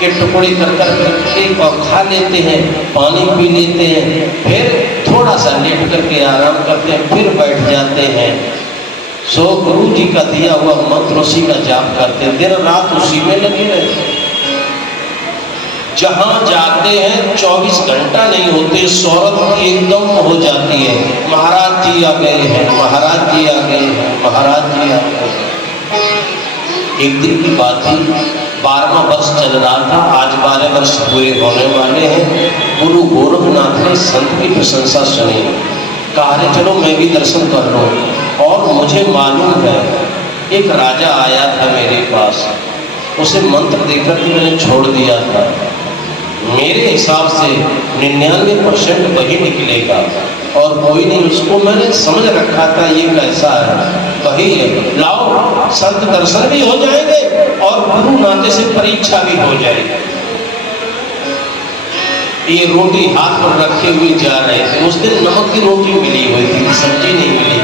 के टुकड़े कर कर और खा लेते हैं, पानी पी लेते हैं, फिर थोड़ा सा लेट करके आराम करते हैं, फिर बैठ जाते हैं। सो गुरु जी का दिया हुआ मंत्र उसी का जाप करते हैं, दिन रात उसी में लगे रहते हैं। जहां जाते हैं 24 घंटा नहीं होते, शौहरत एकदम हो जाती है, महाराज जी आ गए हैं, महाराज जी आ गए हैं, महाराज जी आ गए हैं। एक दिन की बात थी, 12वां वर्ष चल रहा था, आज 12 वर्ष पूरे होने वाले हैं। गुरु गोरखनाथ ने संत की प्रशंसा सुनी, कहा चलो मैं भी दर्शन कर लूं। और मुझे मालूम है एक राजा आया था मेरे पास, उसे मंत्र देकर के मैंने छोड़ दिया था। मेरे हिसाब से 99% वही निकलेगा और कोई नहीं, उसको मैंने समझ रखा था ये कैसा है, वही है। लाओ संत दर्शन भी हो जाएंगे और गुरु नाते से परीक्षा भी हो जाएगी। ये रोटी हाथ पर रखे हुए जा रहे थे, उस दिन नमक की रोटी मिली हुई थी, सब्जी नहीं मिली।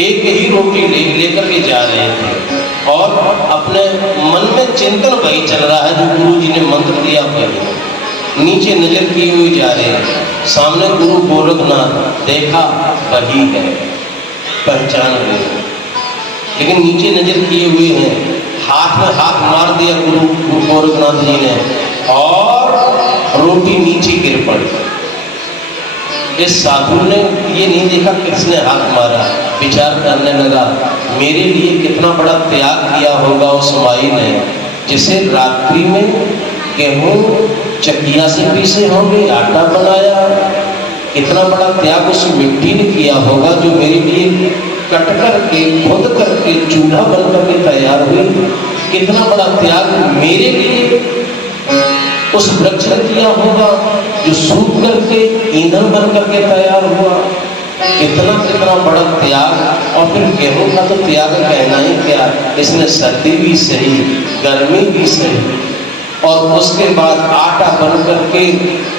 एक ही रोटी लेकर के जा रहे थे और अपने मन में चिंतन वही चल रहा है जो गुरु जी ने मंत्र दिया वही। नीचे नजर किए हुए जा रहे हैं, सामने गुरु गोरखनाथ देखा वही है, पहचान गए, लेकिन नीचे नजर किए हुए हैं। हाथ में हाथ मार दिया गुरु गोरखनाथ जी ने और रोटी नीचे गिर पड़ी। इस साधु ने ये नहीं देखा किसने हाथ मारा, विचार करने लगा मेरे लिए कितना बड़ा त्याग किया होगा उस माई ने, जिसे रात्रि में गेहूं चकिया से पीसे होंगे, आटा बनाया। कितना बड़ा त्याग उस मिट्टी ने किया होगा जो मेरे लिए कट करके खुद करके चूल्हा बन करके तैयार हुई। कितना बड़ा त्याग मेरे लिए उस वृक्ष ने किया होगा जो सूख करके ईंधन बन करके तैयार हुआ। कितना बड़ा त्याग। और फिर गेहूं का तो त्याग कहना ही क्या, इसने सर्दी भी सही, गर्मी भी सही, और उसके बाद आटा बन करके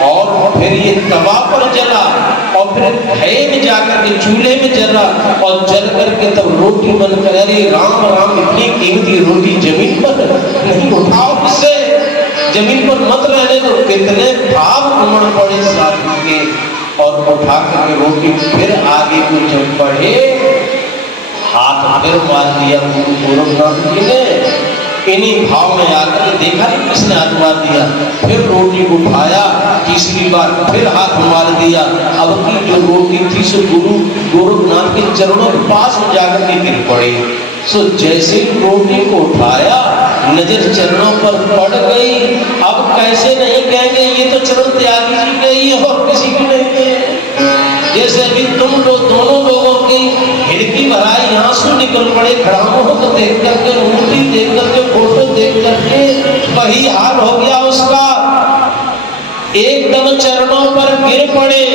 और फिर ये तवा पर जला और फिर घड़े में जाकर के चूल्हे में जला और जल करके तब रोटी बनकर, अरे राम राम इतनी कीमती रोटी जमीन पर नहीं उठाओ, इससे जमीन पर मत रहने दो। कितने भाव उमड़ पड़े साधु के, और उठा करके रोटी फिर आगे को जब बढ़े, हाथ फिर मार दिया गुरु गोरखनाथ जी ने। इन्हीं भाव में आकर देखा नहीं किसने हाथ मार दिया, फिर रोटी उठाया, तीसरी बार फिर हाथ मार दिया। अब की जो रोटी थी सो गुरु गोरखनाथ के चरणों के पास जाकर के गिर पड़ी। सो जैसे रोटी को उठाया, नजर चरणों पर पड़ गई। अब कैसे नहीं कहेंगे ये तो चरण त्यागी जी के ही है और किसी की नहीं है। जैसे अभी तुम लोग दोनों लोगों की हिड़की भराई आंसू निकल पड़े खड़ाओं को देख करके, मूर्ति देख करके, फोटो देख करके, वही हाल हो गया उसका। एकदम चरणों पर गिर पड़े,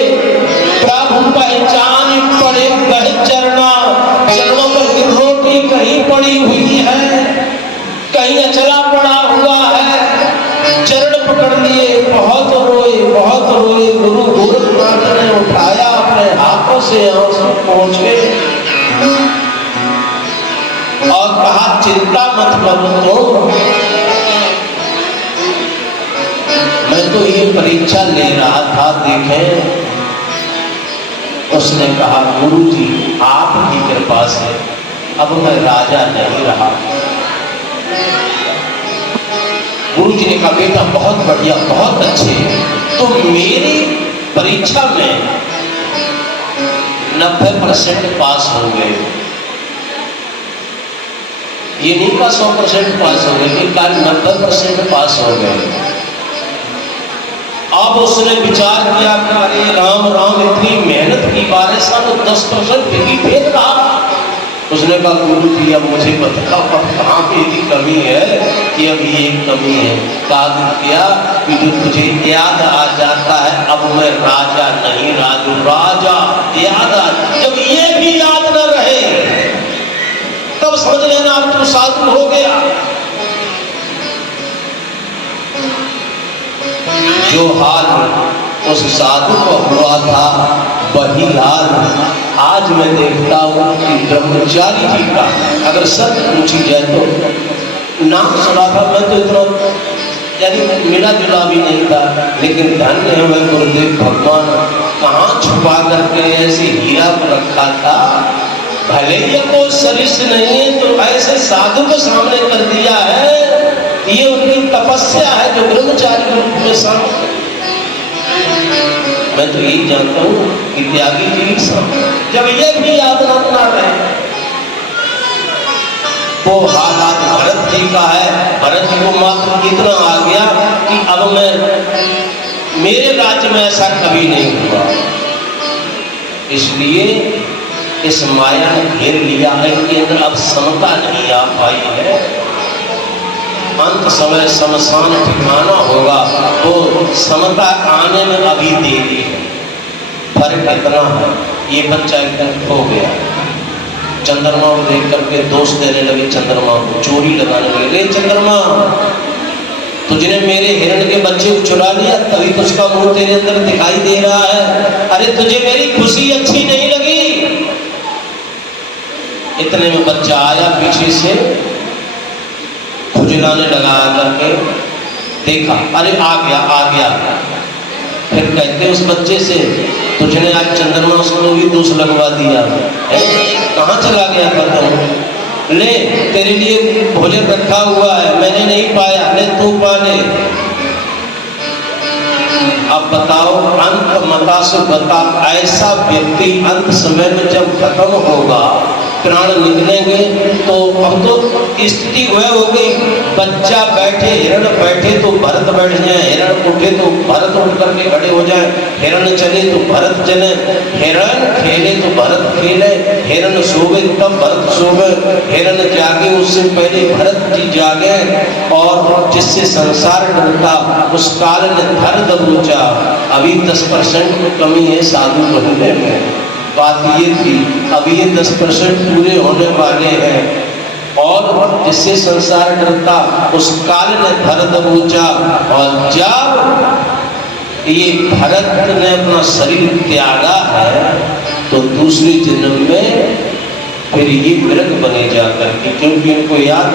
प्रभु पहचान पड़े कहे चरणों पर गिर। रोटी कहीं पड़ी हुई है, कहीं अचला पड़ा हुआ है, चरण पकड़ लिए, बहुत रोए बहुत रोए। गुरु गोरखनाथ ने उठाया, अपने हाथों से आंसू पोंछे और कहा चिंता मत करो, मैं तो ये परीक्षा ले रहा था, देखें। उसने कहा गुरु जी आपकी कृपा से अब मैं राजा नहीं रहा। गुरु जी ने कहा बेटा बहुत बढ़िया, बहुत अच्छे, तो मेरी परीक्षा में 90% पास हो गए। ये नहीं का 100% पास हो गए, 90% पास हो गए। अब उसने विचार किया कि अरे राम राम, इतनी मेहनत की, 12% भी फेल रहा। उसने कहा गुरु जी अब मुझे बताओ अब कहाँ पे की कमी है कि अभी एक कमी है। कहा क्या कि जो तुझे याद आ जाता है अब मैं राजा नहीं राजू, राजा याद आ, जब ये भी याद न रहे तब समझ लेना अब तू साधु हो गया। जो हाल उस साधु को हुआ था वही हाल आज मैं देखता हूँ कि ब्रह्मचारी जी का अगर सब पूछी जाए तो नाम सुना था मैं तो इतना यानी मिला जुला भी नहीं था, लेकिन धन्य है मैं गुरुदेव भगवान, कहाँ छुपा करके ऐसे हीरा को रखा था। भले ही कोई सरिष्ठ नहीं है तो ऐसे साधु को सामने कर दिया है। ये उनकी तपस्या है जो ब्रह्मचारी रूप में सामने। मैं तो यही जानता हूँ कि त्यागी जी जब ये भी याद न बना रहे, वो हालात भरत जी का है। भरत जी को मात्र कितना आ गया कि अब मैं, मेरे राज्य में ऐसा कभी नहीं हुआ, इसलिए इस माया ने घेर लिया है, इनके अंदर अब समता नहीं आ पाई है। अंत समय शमशान ठिकाना होगा तो समता आने में अभी देरी है। फर्क इतना है, ये बच्चा एकदम खो गया, चंद्रमा को देख करके दोष देने लगे, चंद्रमा को चोरी लगाने लगे। रे चंद्रमा, तुझने मेरे हिरण के बच्चे को चुरा लिया तभी तो उसका मुंह तेरे अंदर दिखाई दे रहा है। अरे तुझे मेरी खुशी अच्छी नहीं लगी। इतने में बच्चा आया पीछे से, खुजलाने लगा करके, देखा अरे आ गया। फिर कहते उस बच्चे से तुझने आज चंद्रमा उसको भी दोष लगवा दिया, कहाँ चला गया था तुम? ले तेरे लिए भोजन रखा हुआ है, मैंने नहीं पाया, ले तू पा ले। अब बताओ अंत मता से बता, ऐसा व्यक्ति अंत समय में जब खत्म होगा, प्राण निकलेंगे तो अब तो स्थिति वह हो गई, बच्चा बैठे हिरण बैठे तो भरत बैठ जाए, हिरण उठे तो भरत उठ करके खड़े हो जाए, हिरण चले तो भरत चले, हिरण खेले तो भरत खेले, हिरण सोवे तब भरत सोवे, हिरण जागे उससे पहले भरत जी जागे। और जिससे संसार डरता उस काल ने धर दबोचा। अभी 10% कमी है साधु बनने में। बात ये थी, अभी ये 10% पूरे होने वाले हैं। और जिससे संसार डरता उस काल ने धर दबोचा। और जब ये भरत ने अपना शरीर त्यागा है तो दूसरे जन्म में फिर ये मृग बने जाकर के, क्योंकि इनको याद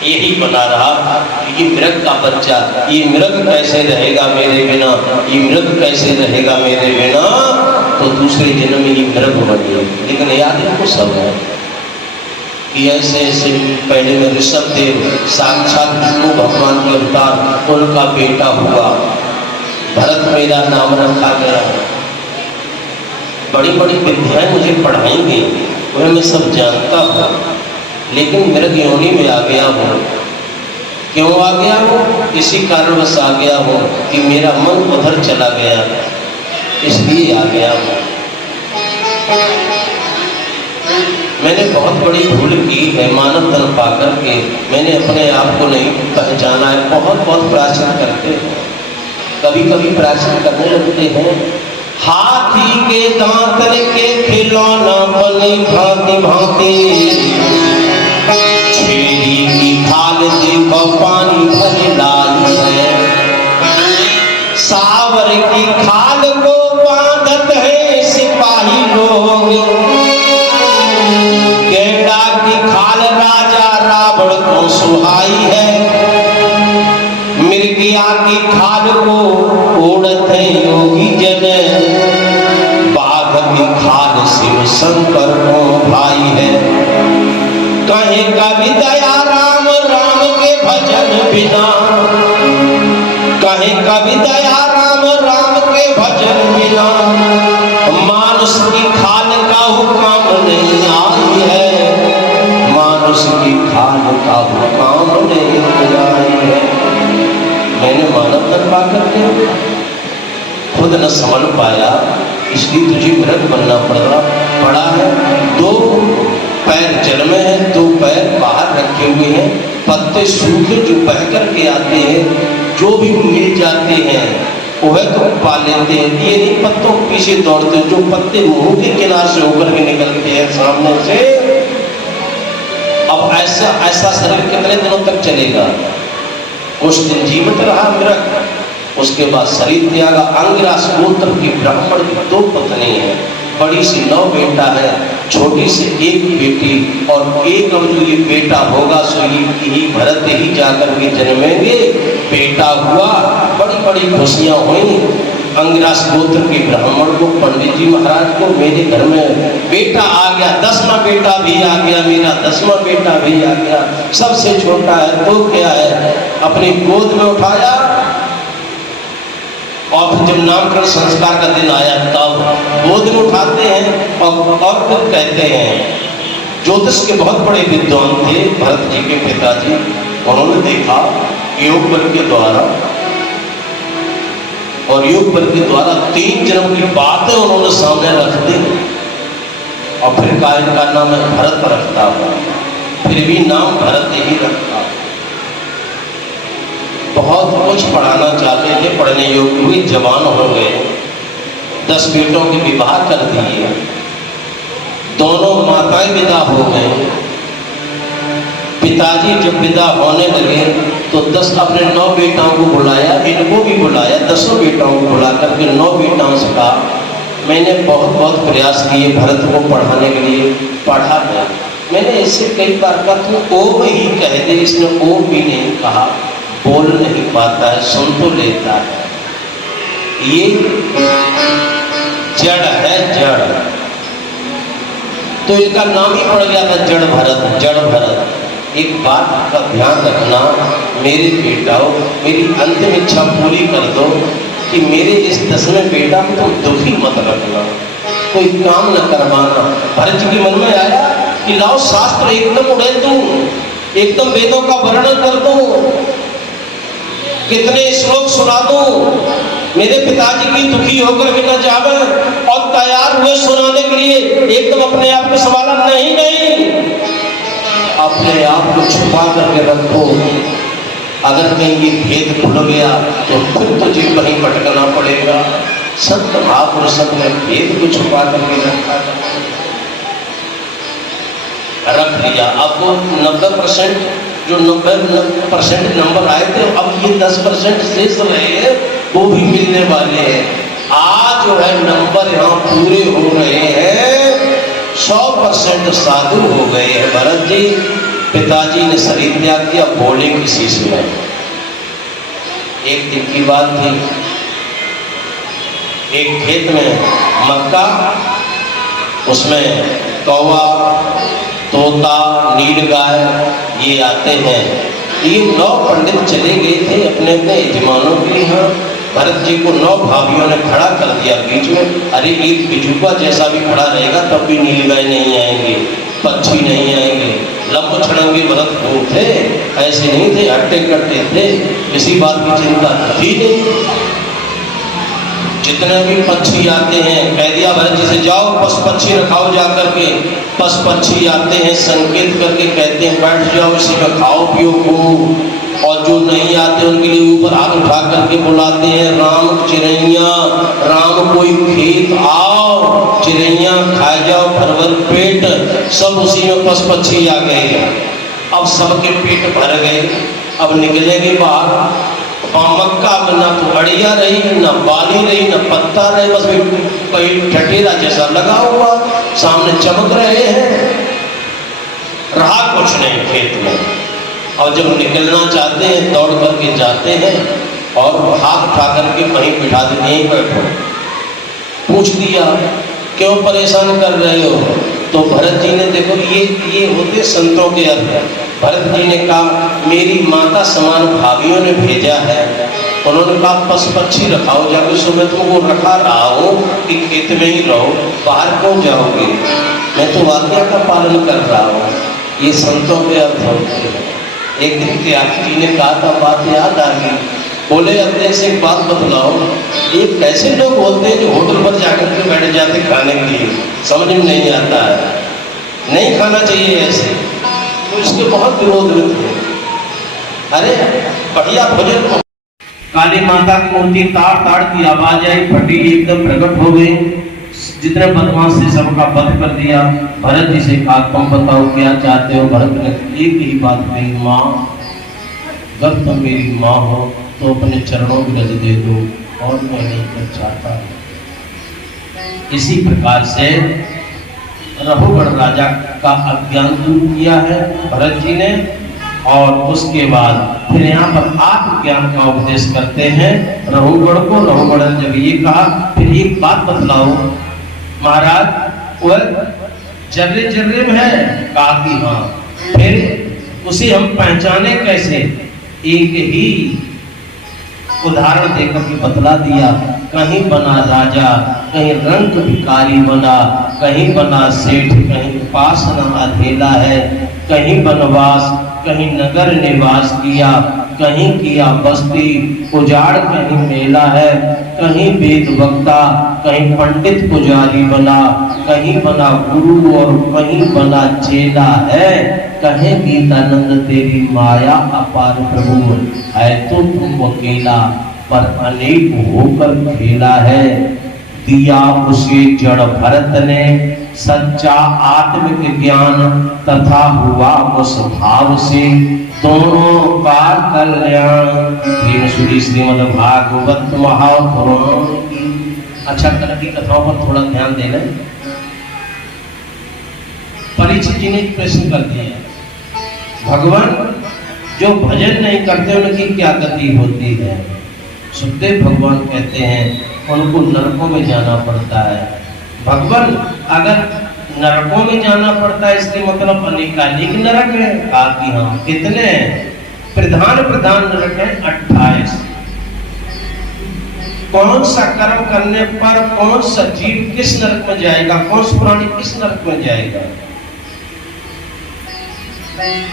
यही बना रहा कि ये मृग का बच्चा, ये मृग कैसे रहेगा मेरे बिना, ये मृग कैसे रहेगा मेरे बिना, तो दूसरे जन्म में ये मृग बने। लेकिन याद इनको सब है कि ऐसे ऐसे पहले में ऋषभ देव साक्षात विष्णु भगवान के अवतार, उनका बेटा हुआ, भरत मेरा नाम रखा गया। बड़ी बड़ी विद्याएं मुझे पढ़ाएंगे वह मैं सब जानता हूँ, लेकिन मृग योनि में आ गया हूँ। क्यों आ गया हूँ? इसी कारणवश आ गया हूँ कि मेरा मन उधर चला गया, इसलिए आ गया हूँ। मैंने बहुत बड़ी भूल की है, मानव तन पा करके मैंने अपने आप को नहीं पहचाना है। बहुत बहुत प्राचीन करते हैं, कभी कभी प्राचीन करने लगते हैं। हाथी के दांत के खिलौना बने भांति भांति, छेड़ी की खाल देखो पानी भरे लाई है, सावर की खाल को बांधत है सिपाही लोग, गेंडा की खाल राजा रावण को सुहाई है, मिर्गिया की खाल को ओढ़त है योगी जन, बाघ की खाल शिव शंकर को भाई है। कहे कवि दया राम राम के भजन बिना, कहे कवि दया राम राम के भजन बिना, मानुष की खाल का हुक्म नहीं आई है, मानुष की खाल का हुक्म नहीं आई है। मैंने मानव तन पा करके खुद न संभल पाया, इसलिए तुझे मृग बनना पड़ा है। 2 पैर जल में है, 2 पैर बाहर रखे हुए हैं, पत्ते सूखे जो बह करके आते हैं, जो भी मिल जाते हैं वह तो पा लेते हैं। ये नहीं पत्तों के पीछे दौड़ते, जो पत्ते मुंह के किनारे से होकर के निकलते हैं सामने से। अब ऐसा शरीर कितने दिनों तक चलेगा? कुछ दिन जीवित रहा मृग, उसके बाद शरीर त्यागा। अंगिरास गोत्र की ब्राह्मण की 2 पत्नी है, बड़ी सी 9 बेटा है, छोटी से 1 बेटी, और एक अब जो ये बेटा होगा सो ये भरत ही जाकर के जन्मेंगे। बेटा हुआ, बड़ी बड़ी खुशियां हुई। अंगिरास गोत्र के ब्राह्मण को, पंडित जी महाराज को, मेरे घर में बेटा आ गया, 10वां बेटा भी आ गया, मेरा 10वां बेटा भी आ गया, सबसे छोटा है तो क्या है, अपनी गोद में उठाया। और फिर जब नामकरण संस्कार का दिन आया तब गोद में उठाते हैं और फिर कहते हैं। ज्योतिष के बहुत बड़े विद्वान थे भरत जी के पिताजी, उन्होंने देखा योग बल के द्वारा, और योग बल के द्वारा 3 जन्म की बातें उन्होंने सामने रख दी, और फिर कहा इनका नाम है भरत रखता हुआ, फिर भी नाम भरत ही रखता। बहुत कुछ पढ़ाना चाहते थे, पढ़ने योग्य हुए, जवान हो गए, 10 बेटों के विवाह कर दिए, दोनों माताएं विदा हो गए। पिताजी जब विदा होने लगे तो 10 अपने 9 बेटाओं को बुलाया, इनको भी बुलाया, 10 बेटाओं को बुला करके 9 बेटाओं से कहा मैंने बहुत प्रयास किए भरत को पढ़ाने के लिए, पढ़ा गया, मैंने इससे कई बार कहा तू ओम ही कह दे, इसने ओम भी नहीं कहा, बोल नहीं पाता है, सुन तो लेता है, ये जड़ है, जड़। तो इनका नाम ही पड़ गया था जड़ भरत, जड़ भरत। एक बात का ध्यान रखना मेरे बेटाओ, मेरी अंतिम इच्छा पूरी कर दो कि मेरे इस 10वें बेटा में तुम दुखी मत रखना, कोई काम न करवाना। भरत जी के मन में आया कि लाओ शास्त्र एकदम उड़े दूं, एकदम वेदों का वर्णन कर दूं, कितने श्लोक सुना दूं, मेरे पिताजी की दुखी होकर भी न जावे, और तैयार हुए सुनाने के लिए। एकदम अपने आप को संभाला, नहीं नहीं, अपने आप को छुपा करके रखो, अगर कहीं ये भेद खुल गया तो खुद तुझे कहीं भटकना पड़ेगा। संत महापुरुषों ने भेद को छुपा करके रख दिया। अब वो 90% जो 90% नंबर आए थे, अब ये 10% शेष रहे, वो भी मिलने वाले हैं। आज जो है नंबर यहाँ पूरे हो रहे हैं, 100% साधु हो गए हैं भरत जी। पिताजी ने शरीर त्याग दिया, बोले किसी से नहीं। एक दिन की बात थी, एक खेत में मक्का, उसमें कौवा, तोता, नीलगाय ये आते हैं। ये 9 पंडित चले गए थे अपने अपने यजमानों के यहाँ। भरत जी को 9 भाभियों ने खड़ा कर दिया बीच में। अरे एक बिजुआ जैसा भी खड़ा रहेगा तब भी नीलगाय नहीं आएंगे, पक्षी नहीं आएंगे। लंब छड़ंगे भरत को थे, ऐसे नहीं थे, हट्टे कट्टे थे, किसी बात की चिंता थी नहीं। जितने भी पक्षी आते हैं कह दिया भरत जी से, जाओ पशु पक्षी रखाओ जाकर के। पशु पक्षी आते हैं, संकेत करके कहते हैं बैठ जाओ, इसी में खाओ पियो खूब। और जो नहीं आते उनके लिए ऊपर हाथ उठा करके बुलाते हैं, राम चिड़ैया, राम कोई खेत आओ, चिड़ैया खा जाओ भर पेट। सब उसी में पशु पक्षी आ गए। अब सबके पेट भर गए, अब निकलेंगे बाहर। मक्का में ना तो अड़िया रही, ना बाली रही, ना पत्ता रहे, बस कहीं ठठेरा जैसा लगा हुआ सामने चमक रहे हैं, रहा कुछ नहीं खेत में। और जब निकलना चाहते हैं दौड़ करके जाते हैं और हाथ उठा करके कहीं बिठा देते हैं, बैठो। पूछ दिया क्यों परेशान कर रहे हो? तो भरत जी ने, देखो ये होते संतों के अर्थ। भरत जी ने कहा मेरी माता समान भाभियों ने भेजा है, उन्होंने कहा पशु पक्षी रखाओ जाकर। सुबह तुमको रखा रहा हो कि खेत में ही रहो, बाहर क्यों जाओगे? मैं तो आज्ञा का पालन कर रहा हूँ। ये संतों के अर्थ होते हैं। एक दिन त्यागी जी ने कहा था, बात याद आ गई, बोले अपने से एक बात बतलाओ, ये कैसे लोग होते हैं जो होटल पर जाकर के बैठ जाते खाने के लिए, समझ में नहीं आता है। नहीं खाना चाहिए ऐसे, तो इसके बहुत विरोध में थे। अरे बढ़िया भोजन। काली माता की मूर्ति ताड़ ताड़ की आवाज आई, फटी एकदम प्रकट हो गई, जितने बदमाश से सबका वध कर दिया। भरत जी से कहा तुम बताओ क्या चाहते हो। भरत ने एक ही बात कही, माँ अगर तुम मेरी माँ हो तो अपने चरणों की रज दे दो, और मैं नहीं कर चाहता। इसी प्रकार से रघुगण राजा का अज्ञान दूर किया है भरत जी ने, और उसके बाद फिर यहाँ पर आत्मज्ञान का उपदेश करते हैं रघुगण को। रघुगण ने जब ये कहा, फिर एक बात बतलाओ महाराज, वह जर्रे जर्रे में है? कहा कि हाँ। फिर उसे हम पहचाने कैसे? एक ही उदाहरण देकर के बतला दिया। कहीं बना राजा, कहीं रंग भिखारी बना, कहीं बना सेठ, कहीं पास न अधेला है, कहीं बनवास, कहीं नगर निवास किया, कहीं किया बस्ती उजाड़, कहीं मेला है, कहीं वेद वक्ता, कहीं पंडित पुजारी बना, कहीं बना गुरु और कहीं बना चेला है। कहे गीतानंद तेरी माया अपार प्रभु, है तो तुम अकेला पर अनेक होकर खेला है। दिया उसे जड़ भरत ने सच्चा आत्मिक ज्ञान, तथा हुआ उस भाव से दोनों का कल्याण। श्रीमद् भागवत महापुराण की। अच्छा, कल की कथाओं पर थोड़ा ध्यान देना। परीक्षित जी ने प्रश्न कर दिया, भगवान जो भजन नहीं करते उनकी क्या गति होती है? सुखदेव भगवान कहते हैं उनको नरकों में जाना पड़ता है। भगवान अगर नरकों में जाना पड़ता है इसके मतलब अनेकानेक नरक है? कहा कि हाँ। कितने हैं? प्रधान प्रधान नरक है 28। कौन सा कर्म करने पर कौन सा जीव किस नरक में जाएगा, कौन सा प्राणी किस नरक में जाएगा?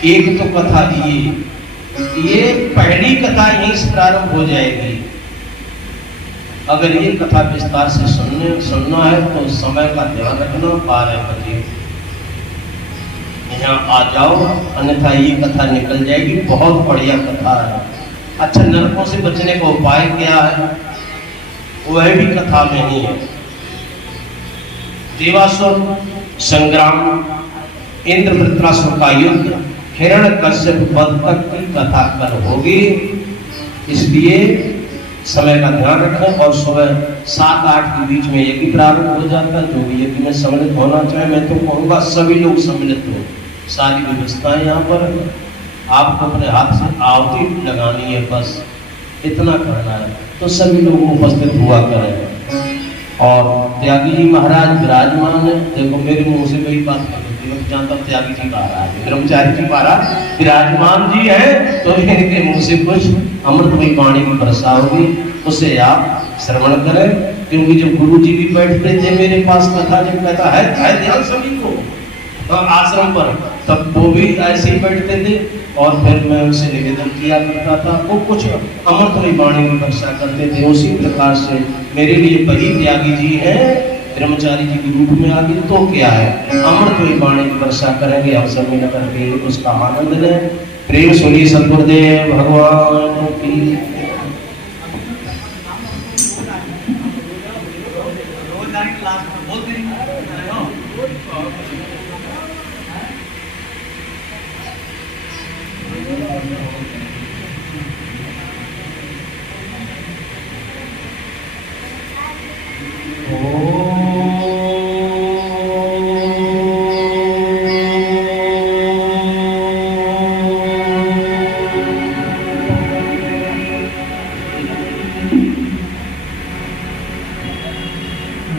एक तो कथा ये पहली कथा यहीं से प्रारंभ हो जाएगी। अगर ये कथा विस्तार से सुनना है तो समय का ध्यान रखना। 12 बजे यहाँ आ जाओ, अन्यथा ये कथा निकल जाएगी। बहुत बढ़िया कथा है। अच्छा, नरकों से बचने का उपाय क्या है? वह भी कथा में ही है। देवासुर संग्राम, इंद्र वृत्रासुर का युद्ध, हिरण्यकश्यप वध तक की कथा कल होगी, इसलिए समय का ध्यान रखें। और सुबह 7-8 के बीच में यज्ञ प्रारंभ हो जाता है। जो भी यज्ञ में सम्मिलित होना चाहे, मैं तो कहूँगा सभी लोग सम्मिलित हो। सारी व्यवस्थाएं यहाँ पर, आपको अपने हाथ से आहुति लगानी है, बस इतना करना है। तो सभी लोग उपस्थित हुआ करें। और त्यागी जी महाराज विराजमान है। देखो मेरे मुंह से कोई बात कर देती, मैं जानता हूँ त्यागी जी महाराज, ब्रह्मचारी जी महाराज विराजमान जी है, तो इनके मुंह से कुछ अमृतमयी वाणी की वर्षा होगी, उसे आप श्रवण करें। क्योंकि जब गुरु जी भी बैठते थे मेरे पास कथा जब कहता है ध्यान सभी को आश्रम पर, तब वो भी ऐसे ही बैठते थे और फिर मैं उनसे निवेदन किया करता था। वो कुछ अमृतमयी वाणी की वर्षा करते थे। उसी प्रकार से मेरे लिए वही त्यागी जी हैं, ब्रह्मचारी जी के रूप में आगे तो क्या है, अमृतमयी वाणी की वर्षा करेंगे। हम सब मिल करके उसका आनंद लें। प्रेम सुनिए सद्गुरुदेव भगवान की।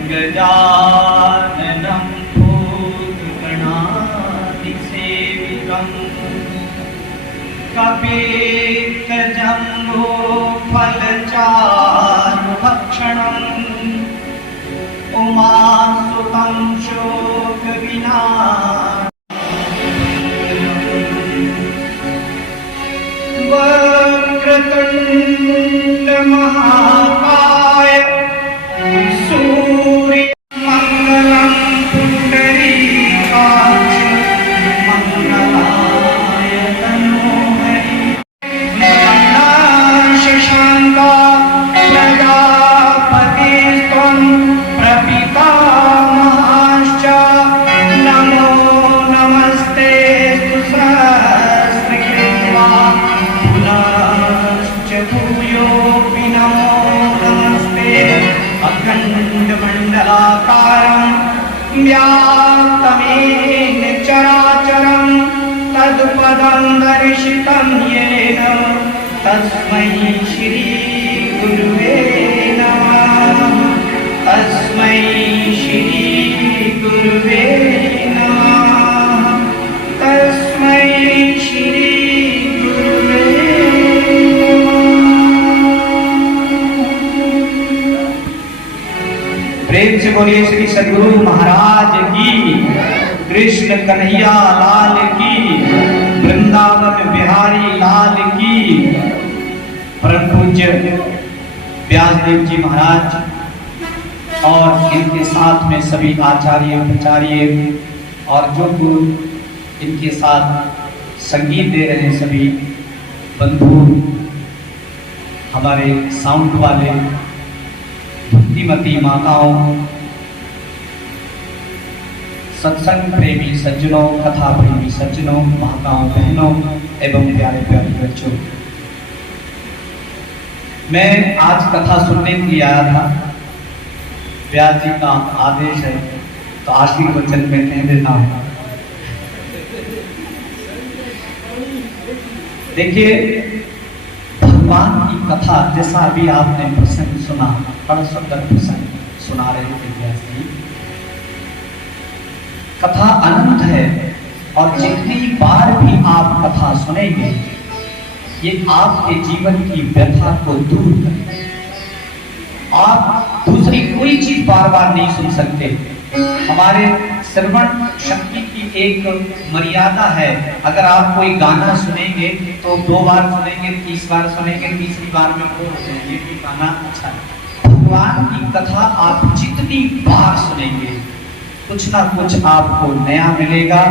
गजाननं भूतगणाधिसेवितं कपित्थजम्बोफलचारुभक्षणम् उमासुतं शोकविनाशनं वक्रतुण्ड व्याप्तमेन चराचरं तत्पदं दर्शितं येन तस्मै श्री गुरुवे नमः। तस्मै श्री गुरुवे नमः। तस्मै श्री गुरुवे नमः। प्रेम से बोलिए श्री सद्गुरु महाराज की, कृष्ण कन्हैया लाल की, वृंदावन बिहारी लाल की। परम पूज्य व्यासदेव जी महाराज और इनके साथ में सभी आचार्य प्रचार्य और जो गुरु इनके साथ संगीत दे रहे हैं सभी बंधु, हमारे साउंड वाले भक्तिमती माताओं, सत्संग प्रेमी सज्जनों, कथा प्रेमी सज्जनों, माताओं, बहनों एवं प्यारे प्यारे बच्चों, मैं आज कथा सुनने के लिए आया था। व्यास जी का आदेश है तो आशीर्वचन में कह देता हूं। देखिए, भगवान की कथा जैसा अभी आपने प्रसंग सुना, बड़ा सुंदर प्रसंग सुना रहे थे व्यास जी। कथा अनंत है और जितनी बार भी आप कथा सुनेंगे ये आपके जीवन की व्यथा को दूर करेगा। आप दूसरी कोई चीज बार बार नहीं सुन सकते। हमारे श्रवण शक्ति की एक मर्यादा है। अगर आप कोई गाना सुनेंगे तो 2 बार सुनेंगे, 30 बार सुनेंगे, तीसरी बार में बोर हो जाएंगे कि गाना अच्छा है। भगवान की कथा आप जितनी बार सुनेंगे कुछ ना कुछ आपको नया मिलेगा,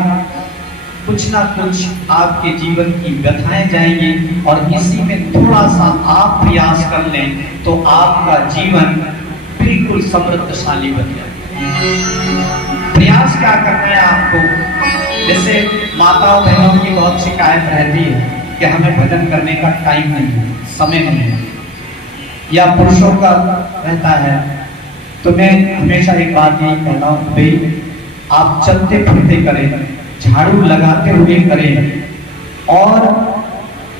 कुछ ना कुछ आपके जीवन की व्यथाएं जाएंगी और इसी में थोड़ा सा आप प्रयास कर लें तो आपका जीवन बिल्कुल समृद्धशाली बन जाए। प्रयास क्या करना है आपको? जैसे माताओं बहनों की बहुत शिकायत रहती है कि हमें भजन करने का टाइम नहीं है, समय नहीं है, या पुरुषों का रहता है। तो मैं हमेशा एक बात यही कहता हूँ, भाई आप चलते फिरते करें, झाड़ू लगाते हुए करें और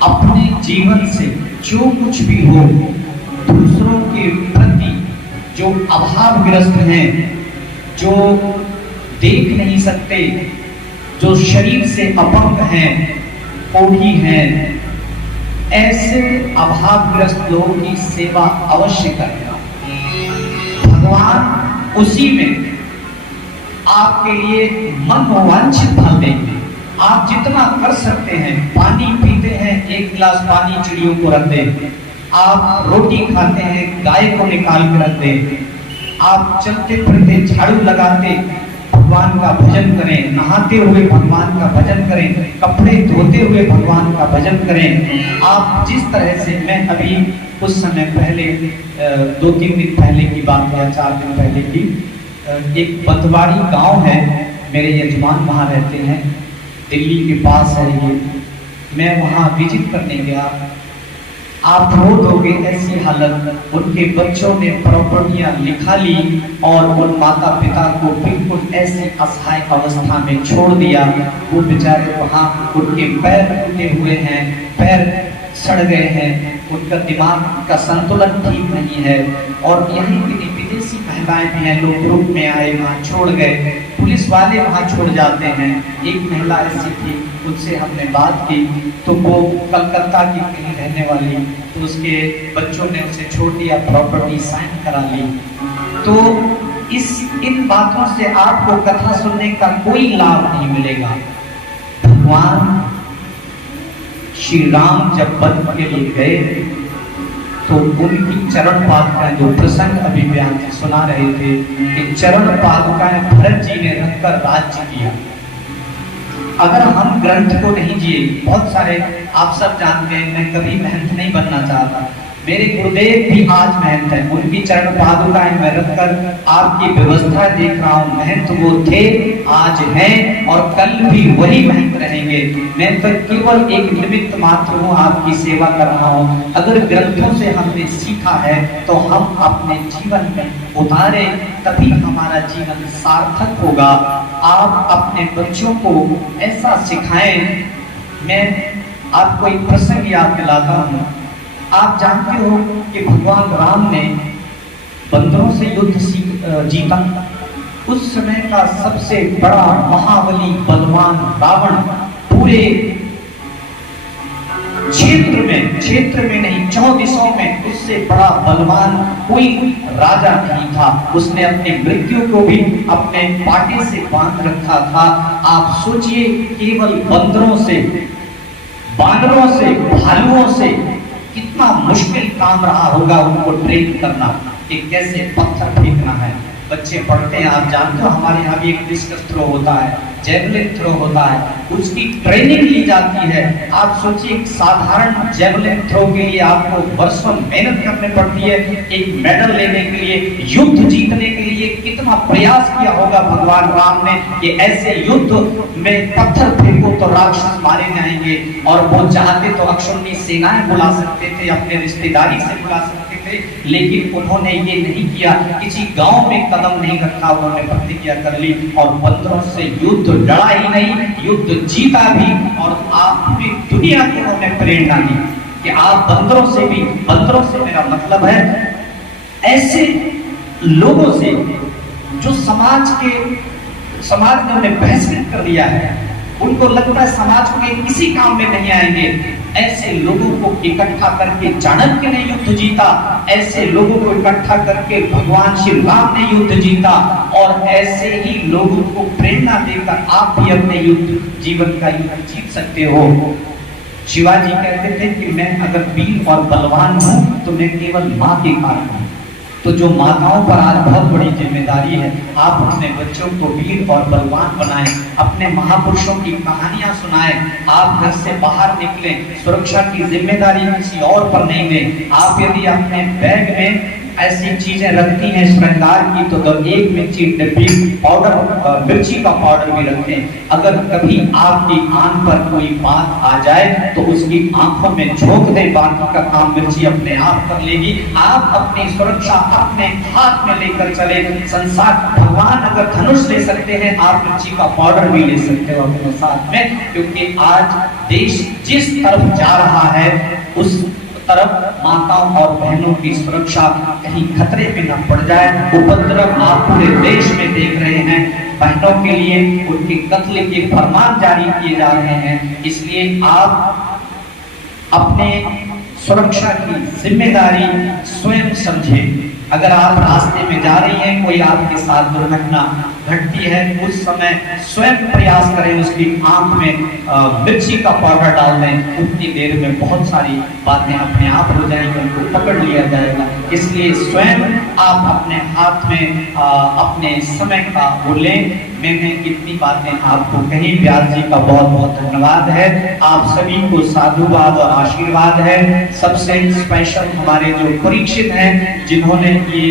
अपने जीवन से जो कुछ भी हो दूसरों के प्रति जो अभावग्रस्त हैं, जो देख नहीं सकते, जो शरीर से अपंग हैं, कोढ़ी हैं, ऐसे अभावग्रस्त लोगों की सेवा अवश्य करें। भगवान उसी में आपके लिए मनोवांछित फल देंगे। आप जितना कर सकते हैं, पानी पीते हैं, 1 गिलास पानी चिड़ियों को रख दें। आप रोटी खाते हैं, गाय को निकाल के रख दें। आप चलते फिरते झाड़ू लगाते भगवान का भजन करें, नहाते हुए भगवान का भजन करें, कपड़े धोते हुए भगवान का भजन करें। आप जिस तरह से, मैं अभी कुछ समय पहले 2-3 दिन पहले की बात है, 4 दिन पहले की, एक बंदवाड़ी गांव है, मेरे यजमान वहाँ रहते हैं, दिल्ली के पास है ये। मैं वहाँ विजिट करने गया। आप रो दोगे ऐसी हालत। उनके बच्चों ने प्रॉपर्टियां लिखा ली और उन माता पिता को बिल्कुल ऐसी असहाय अवस्था में छोड़ दिया। वो बेचारे वहाँ, उनके पैर टूटे हुए हैं, पैर सड़ गए हैं, उनका दिमाग का संतुलन ठीक नहीं है। और यहीं की विदेशी महिलाएं भी हैं, लोग ग्रुप में आए, वहाँ छोड़ गए, पुलिस वाले वहाँ छोड़ जाते हैं। एक महिला ऐसी थी, उनसे हमने बात की तो वो कलकत्ता की कहीं रहने वाली, तो उसके बच्चों ने उसे छोड़ दिया, प्रॉपर्टी साइन करा ली। तो इन बातों से आपको कथा सुनने का कोई लाभ नहीं मिलेगा। भगवान श्री राम जब वन के लिए गए तो उनकी चरण पादुकाएं, जो प्रसंग अभी बयान सुना रहे थे, कि चरण पादुकाएं भरत जी ने रखकर राज्य किया। अगर हम ग्रंथ को नहीं जिए, बहुत सारे आप सब जानते हैं, मैं कभी महंत नहीं बनना चाहता, मेरे गुरुदेव भी आज महंत है, उनकी चरण पादुकाएं मैं रखकर आपकी व्यवस्था देख रहा हूँ। महंत वो थे, आज हैं और कल भी वही महंत रहेंगे। मैं तो केवल एक निमित्त मात्र हूँ, आपकी सेवा कर रहा हूँ। अगर ग्रंथों से हमने सीखा है तो हम अपने जीवन में उतारे, तभी हमारा जीवन सार्थक होगा। आप अपने बच्चों को ऐसा सिखाएं। मैं आपको एक प्रसंग याद दिलाता हूँ। आप जानते हो कि भगवान राम ने बंदरों से युद्ध जीता। उस समय का सबसे बड़ा महाबली बलवान रावण पूरे क्षेत्र में नहीं, 4 दिशाओं में उससे बड़ा बलवान कोई राजा नहीं था। उसने अपनी मृत्यु को भी अपने पाटे से बांध रखा था। आप सोचिए, केवल बानरों से, भालुओं से कितना मुश्किल काम रहा होगा उनको ट्रेन करना कि कैसे पत्थर फेंकना है। बच्चे पढ़ते हैं, आप जानते हो हमारे यहाँ भी एक डिस्कस थ्रो होता है, जेवलिन थ्रो होता है, उसकी ट्रेनिंग ली जाती है। आप सोचिए, एक साधारण जेवलिन थ्रो के लिए आपको वर्षों मेहनत करनी पड़ती है। एक मेडल लेने के लिए, युद्ध जीतने के लिए कितना प्रयास किया होगा भगवान राम ने कि ऐसे युद्ध में पत्थर फेंको तो राक्षस मारे जाएंगे। और वो चाहते तो अक्षुण्णी सेनाएं बुला सकते थे, अपने रिश्तेदारी से बुला सकते थे, लेकिन उन्होंने ये नहीं किया। किसी गांव में कदम नहीं रखा, उन्होंने प्रतिज्ञा कर ली और बंदरों से युद्ध लड़ा ही नहीं, युद्ध जीता भी। और आप पूरी दुनिया को उन्होंने प्रेरणा दी कि आप बंदरों से मेरा मतलब है ऐसे लोगों से जो समाज ने उन्हें बहिष्कृत कर दिया है, उनको लगता है समाज के किसी काम में नहीं आएंगे। ऐसे लोगों को इकट्ठा करके चाणक्य ने युद्ध जीता, ऐसे लोगों को इकट्ठा करके भगवान श्री राम ने युद्ध जीता। और ऐसे ही लोगों को प्रेरणा देकर आप भी अपने जीवन का युद्ध जीत सकते हो। शिवाजी कहते थे कि मैं अगर वीर और बलवान हूं तो मैं केवल मां के कारण हूं। तो जो माताओं पर आज बहुत बड़ी जिम्मेदारी है, आप अपने बच्चों को वीर और बलवान बनाएं, अपने महापुरुषों की कहानियां सुनाएं। आप घर से बाहर निकलें, सुरक्षा की जिम्मेदारी किसी और पर नहीं दें। आप यदि अपने बैग में ऐसी चीजें रखती हैं श्रृंगार की, तो एक मिर्ची मिर्ची का पाउडर भी रखें। अगर कभी आपकी आंख पर कोई बात आ जाए तो उसकी आंखों में झोंक दे, बाकी का काम मिर्ची अपने आप कर लेगी। आप अपनी सुरक्षा अपने हाथ में लेकर चले। संसार भगवान अगर धनुष ले सकते हैं, आप मिर्ची का पाउडर भी ले सकते हो अपने साथ में, क्योंकि आज देश जिस तरफ जा रहा है उस तरफ माताओं और बहनों की सुरक्षा कहीं खतरे में न पड़ जाए। उपद्रव आप पूरे देश में देख रहे हैं, बहनों के लिए उनके कत्ल के फरमान जारी किए जा रहे हैं। इसलिए आप अपने सुरक्षा की जिम्मेदारी स्वयं समझें। अगर आप रास्ते में जा रही हैं, कोई आपके साथ दुर्घटना घटती है, उस समय स्वयं प्रयास करें उसकी आंख में मिर्ची का पाउडर डाल दें। उतनी देर में बहुत सारी बातें अपने आप हो जाएंगी, उनको पकड़ लिया जाएगा। इसलिए स्वयं आप अपने हाथ में अपने समय का वो लें। मैंने इतनी बातें आपको कही। व्यास जी का बहुत बहुत धन्यवाद है। आप सभी को साधुवाद और आशीर्वाद है। सबसे स्पेशल हमारे जो परीक्षित हैं, जिन्होंने ये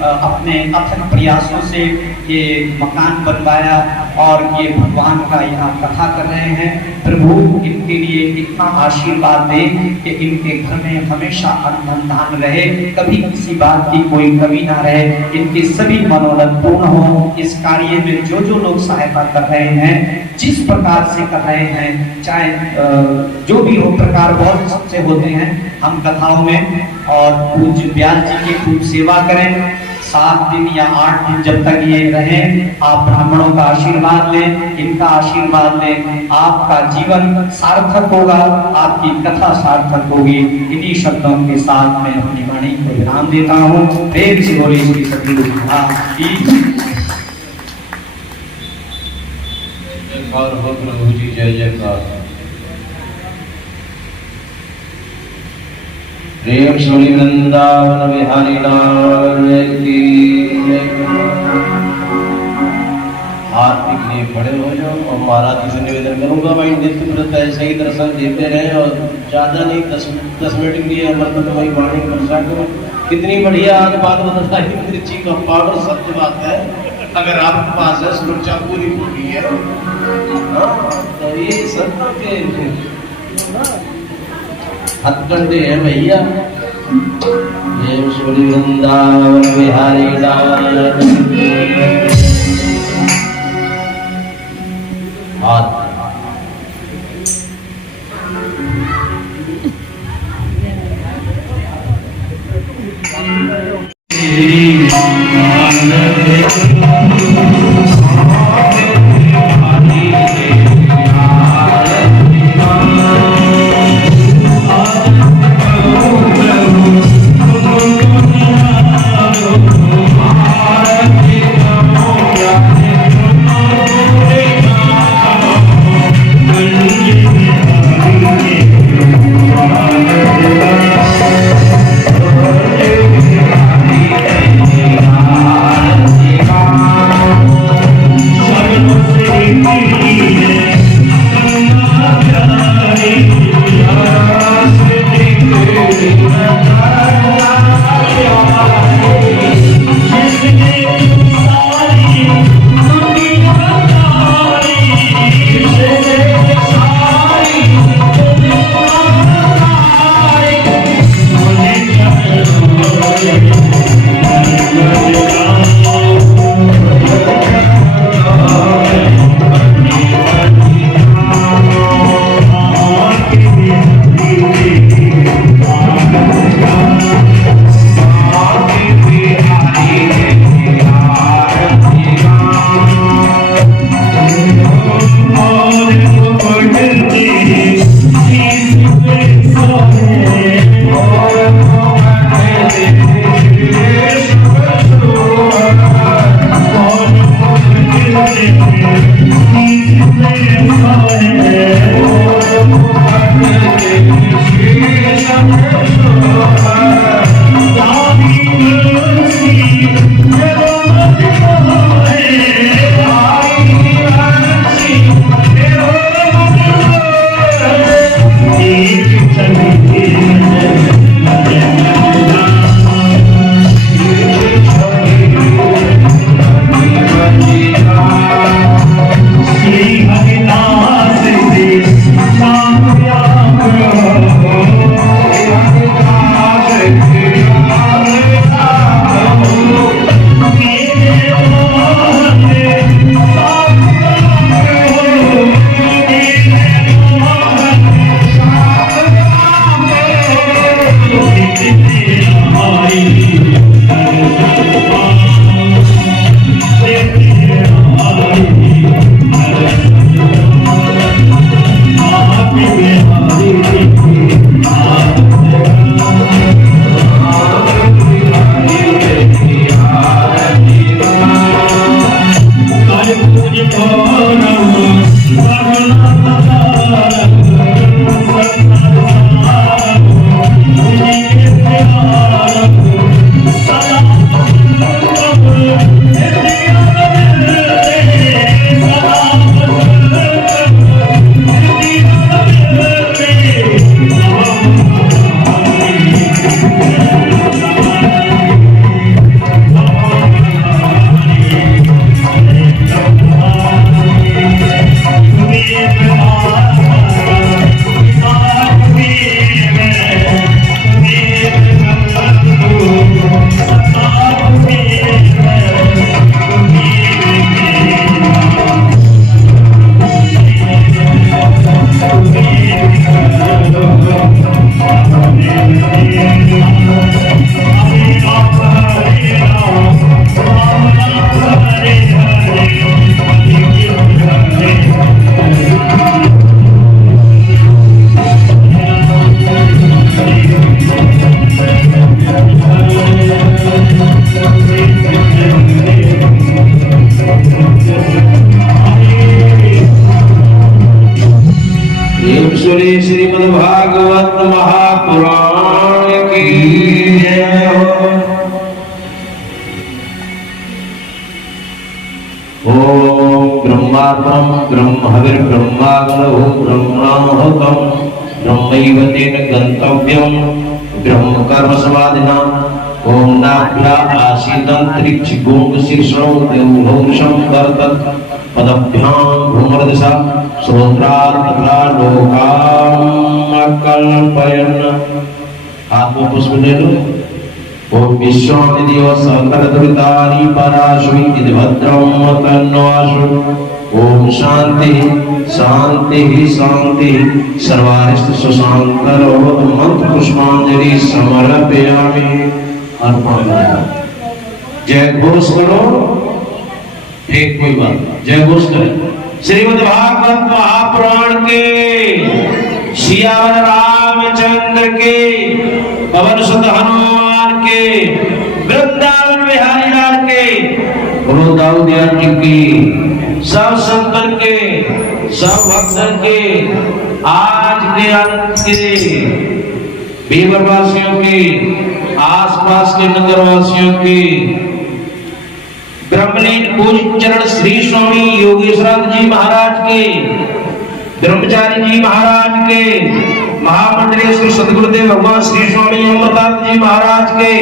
अपने अथक प्रयासों से ये मकान बनवाया और ये भगवान का यहाँ कथा कर रहे हैं। प्रभु इनके लिए इतना आशीर्वाद दे कि इनके घर में हमेशा अन्न धान रहे, कभी किसी बात की कोई कमी ना रहे, इनके सभी मनोरथ पूर्ण हो। इस कार्य में जो लोग सहायता कर रहे हैं, जिस प्रकार से कर रहे हैं, चाहे जो भी हो, प्रकार बहुत से होते हैं हम कथाओं में। और पूज्य व्यास जी की खूब सेवा करें। 7 दिन या 8 दिन जब तक ये रहें, आप ब्राह्मणों का आशीर्वाद लें, इनका आशीर्वाद लें। आपका जीवन सार्थक होगा, आपकी कथा सार्थक होगी। इन्हीं शब्दों के साथ मैं अपनी वाणी को विराम देता हूँ। प्रेम से बोले श्री सतगुरु महाराज की और हो प्रभु जी, जय जयकार। प्रेम श्री वृंदावन बिहारी लाल की जय। आरती के लिए खड़े हो जाओ और महाराज जी से निवेदन करूंगा भाई नित्य प्रत ऐसे ही दर्शन देते रहे और ज़्यादा नहीं 10 मिनट के लिए अमृत में वही वाणी वर्षा करो। कितनी बढ़िया आज बात बताई मिर्ची का पाउडर, सत्य बात है। अगर आपके पास है सुरक्षा पूरी पूरी है तो ये सब के हथकंडे है भैया। ये सूर्य वृंदावन बिहारी लाल श्रीमद्भागवत महापुराण की जय हो। ओम ब्रह्मार्पणं ब्रह्मविर्ब्रह्माग्नौ ब्रह्मणाहुतं ब्रह्मैव तेन गन्तव्यं ब्रह्म कर्म समाधिना ओम नाभ्या आसीदंतरिक्ष गोंग शीर्षणो देवभौ संवर्तत पदभ्यां भूमर्दशा श्रोत्रात् तथा लोकां कल्पयन्। हाथ में पुष्प ले लो। ओम विश्वामिदेव सकल दुरितानि पराशुद्धि भद्रं तन्नोऽशु। ओम शांति शांति शांति सर्वारिष्ट सुशांतरो मंत्र पुष्पांजलि समर्पयामि। अर्पण करो। जय घोष करो। एक कोई बात जय घोष करें। श्रीमद् भागवत महापुराण के सियावर रामचंद्र के पवन सुत हनुमान के वृंदावन बिहारी लाल के गुरु दाऊदिया जी की सब संतन के सब भक्तन के आज के अंत के बीबरवासियों के आसपास के नगरवासियों के ब्रह्मलीन पूज्य चरण श्री स्वामी योगेश्वरानंद जी महाराज के ब्रह्मचारी जी महाराज के महामंडलेश्वर सदगुरुदेव भगवान श्री स्वामी अमृतानंद जी महाराज के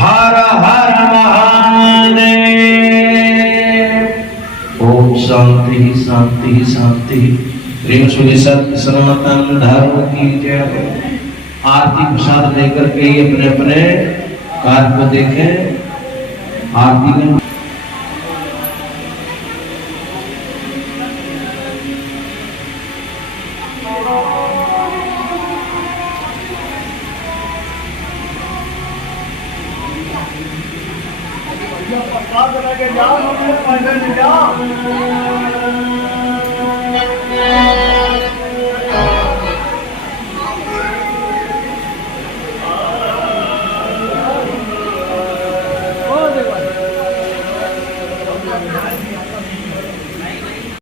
हर हर महादेव। ओम शांति शांति शांति। प्रेम सुधि सत्य सनातन धर्म की जय। आरती प्रसाद लेकर के अपने अपने कार्य को देखें। आरती में प्रसाद लेके जाओ, पैदल जाओ।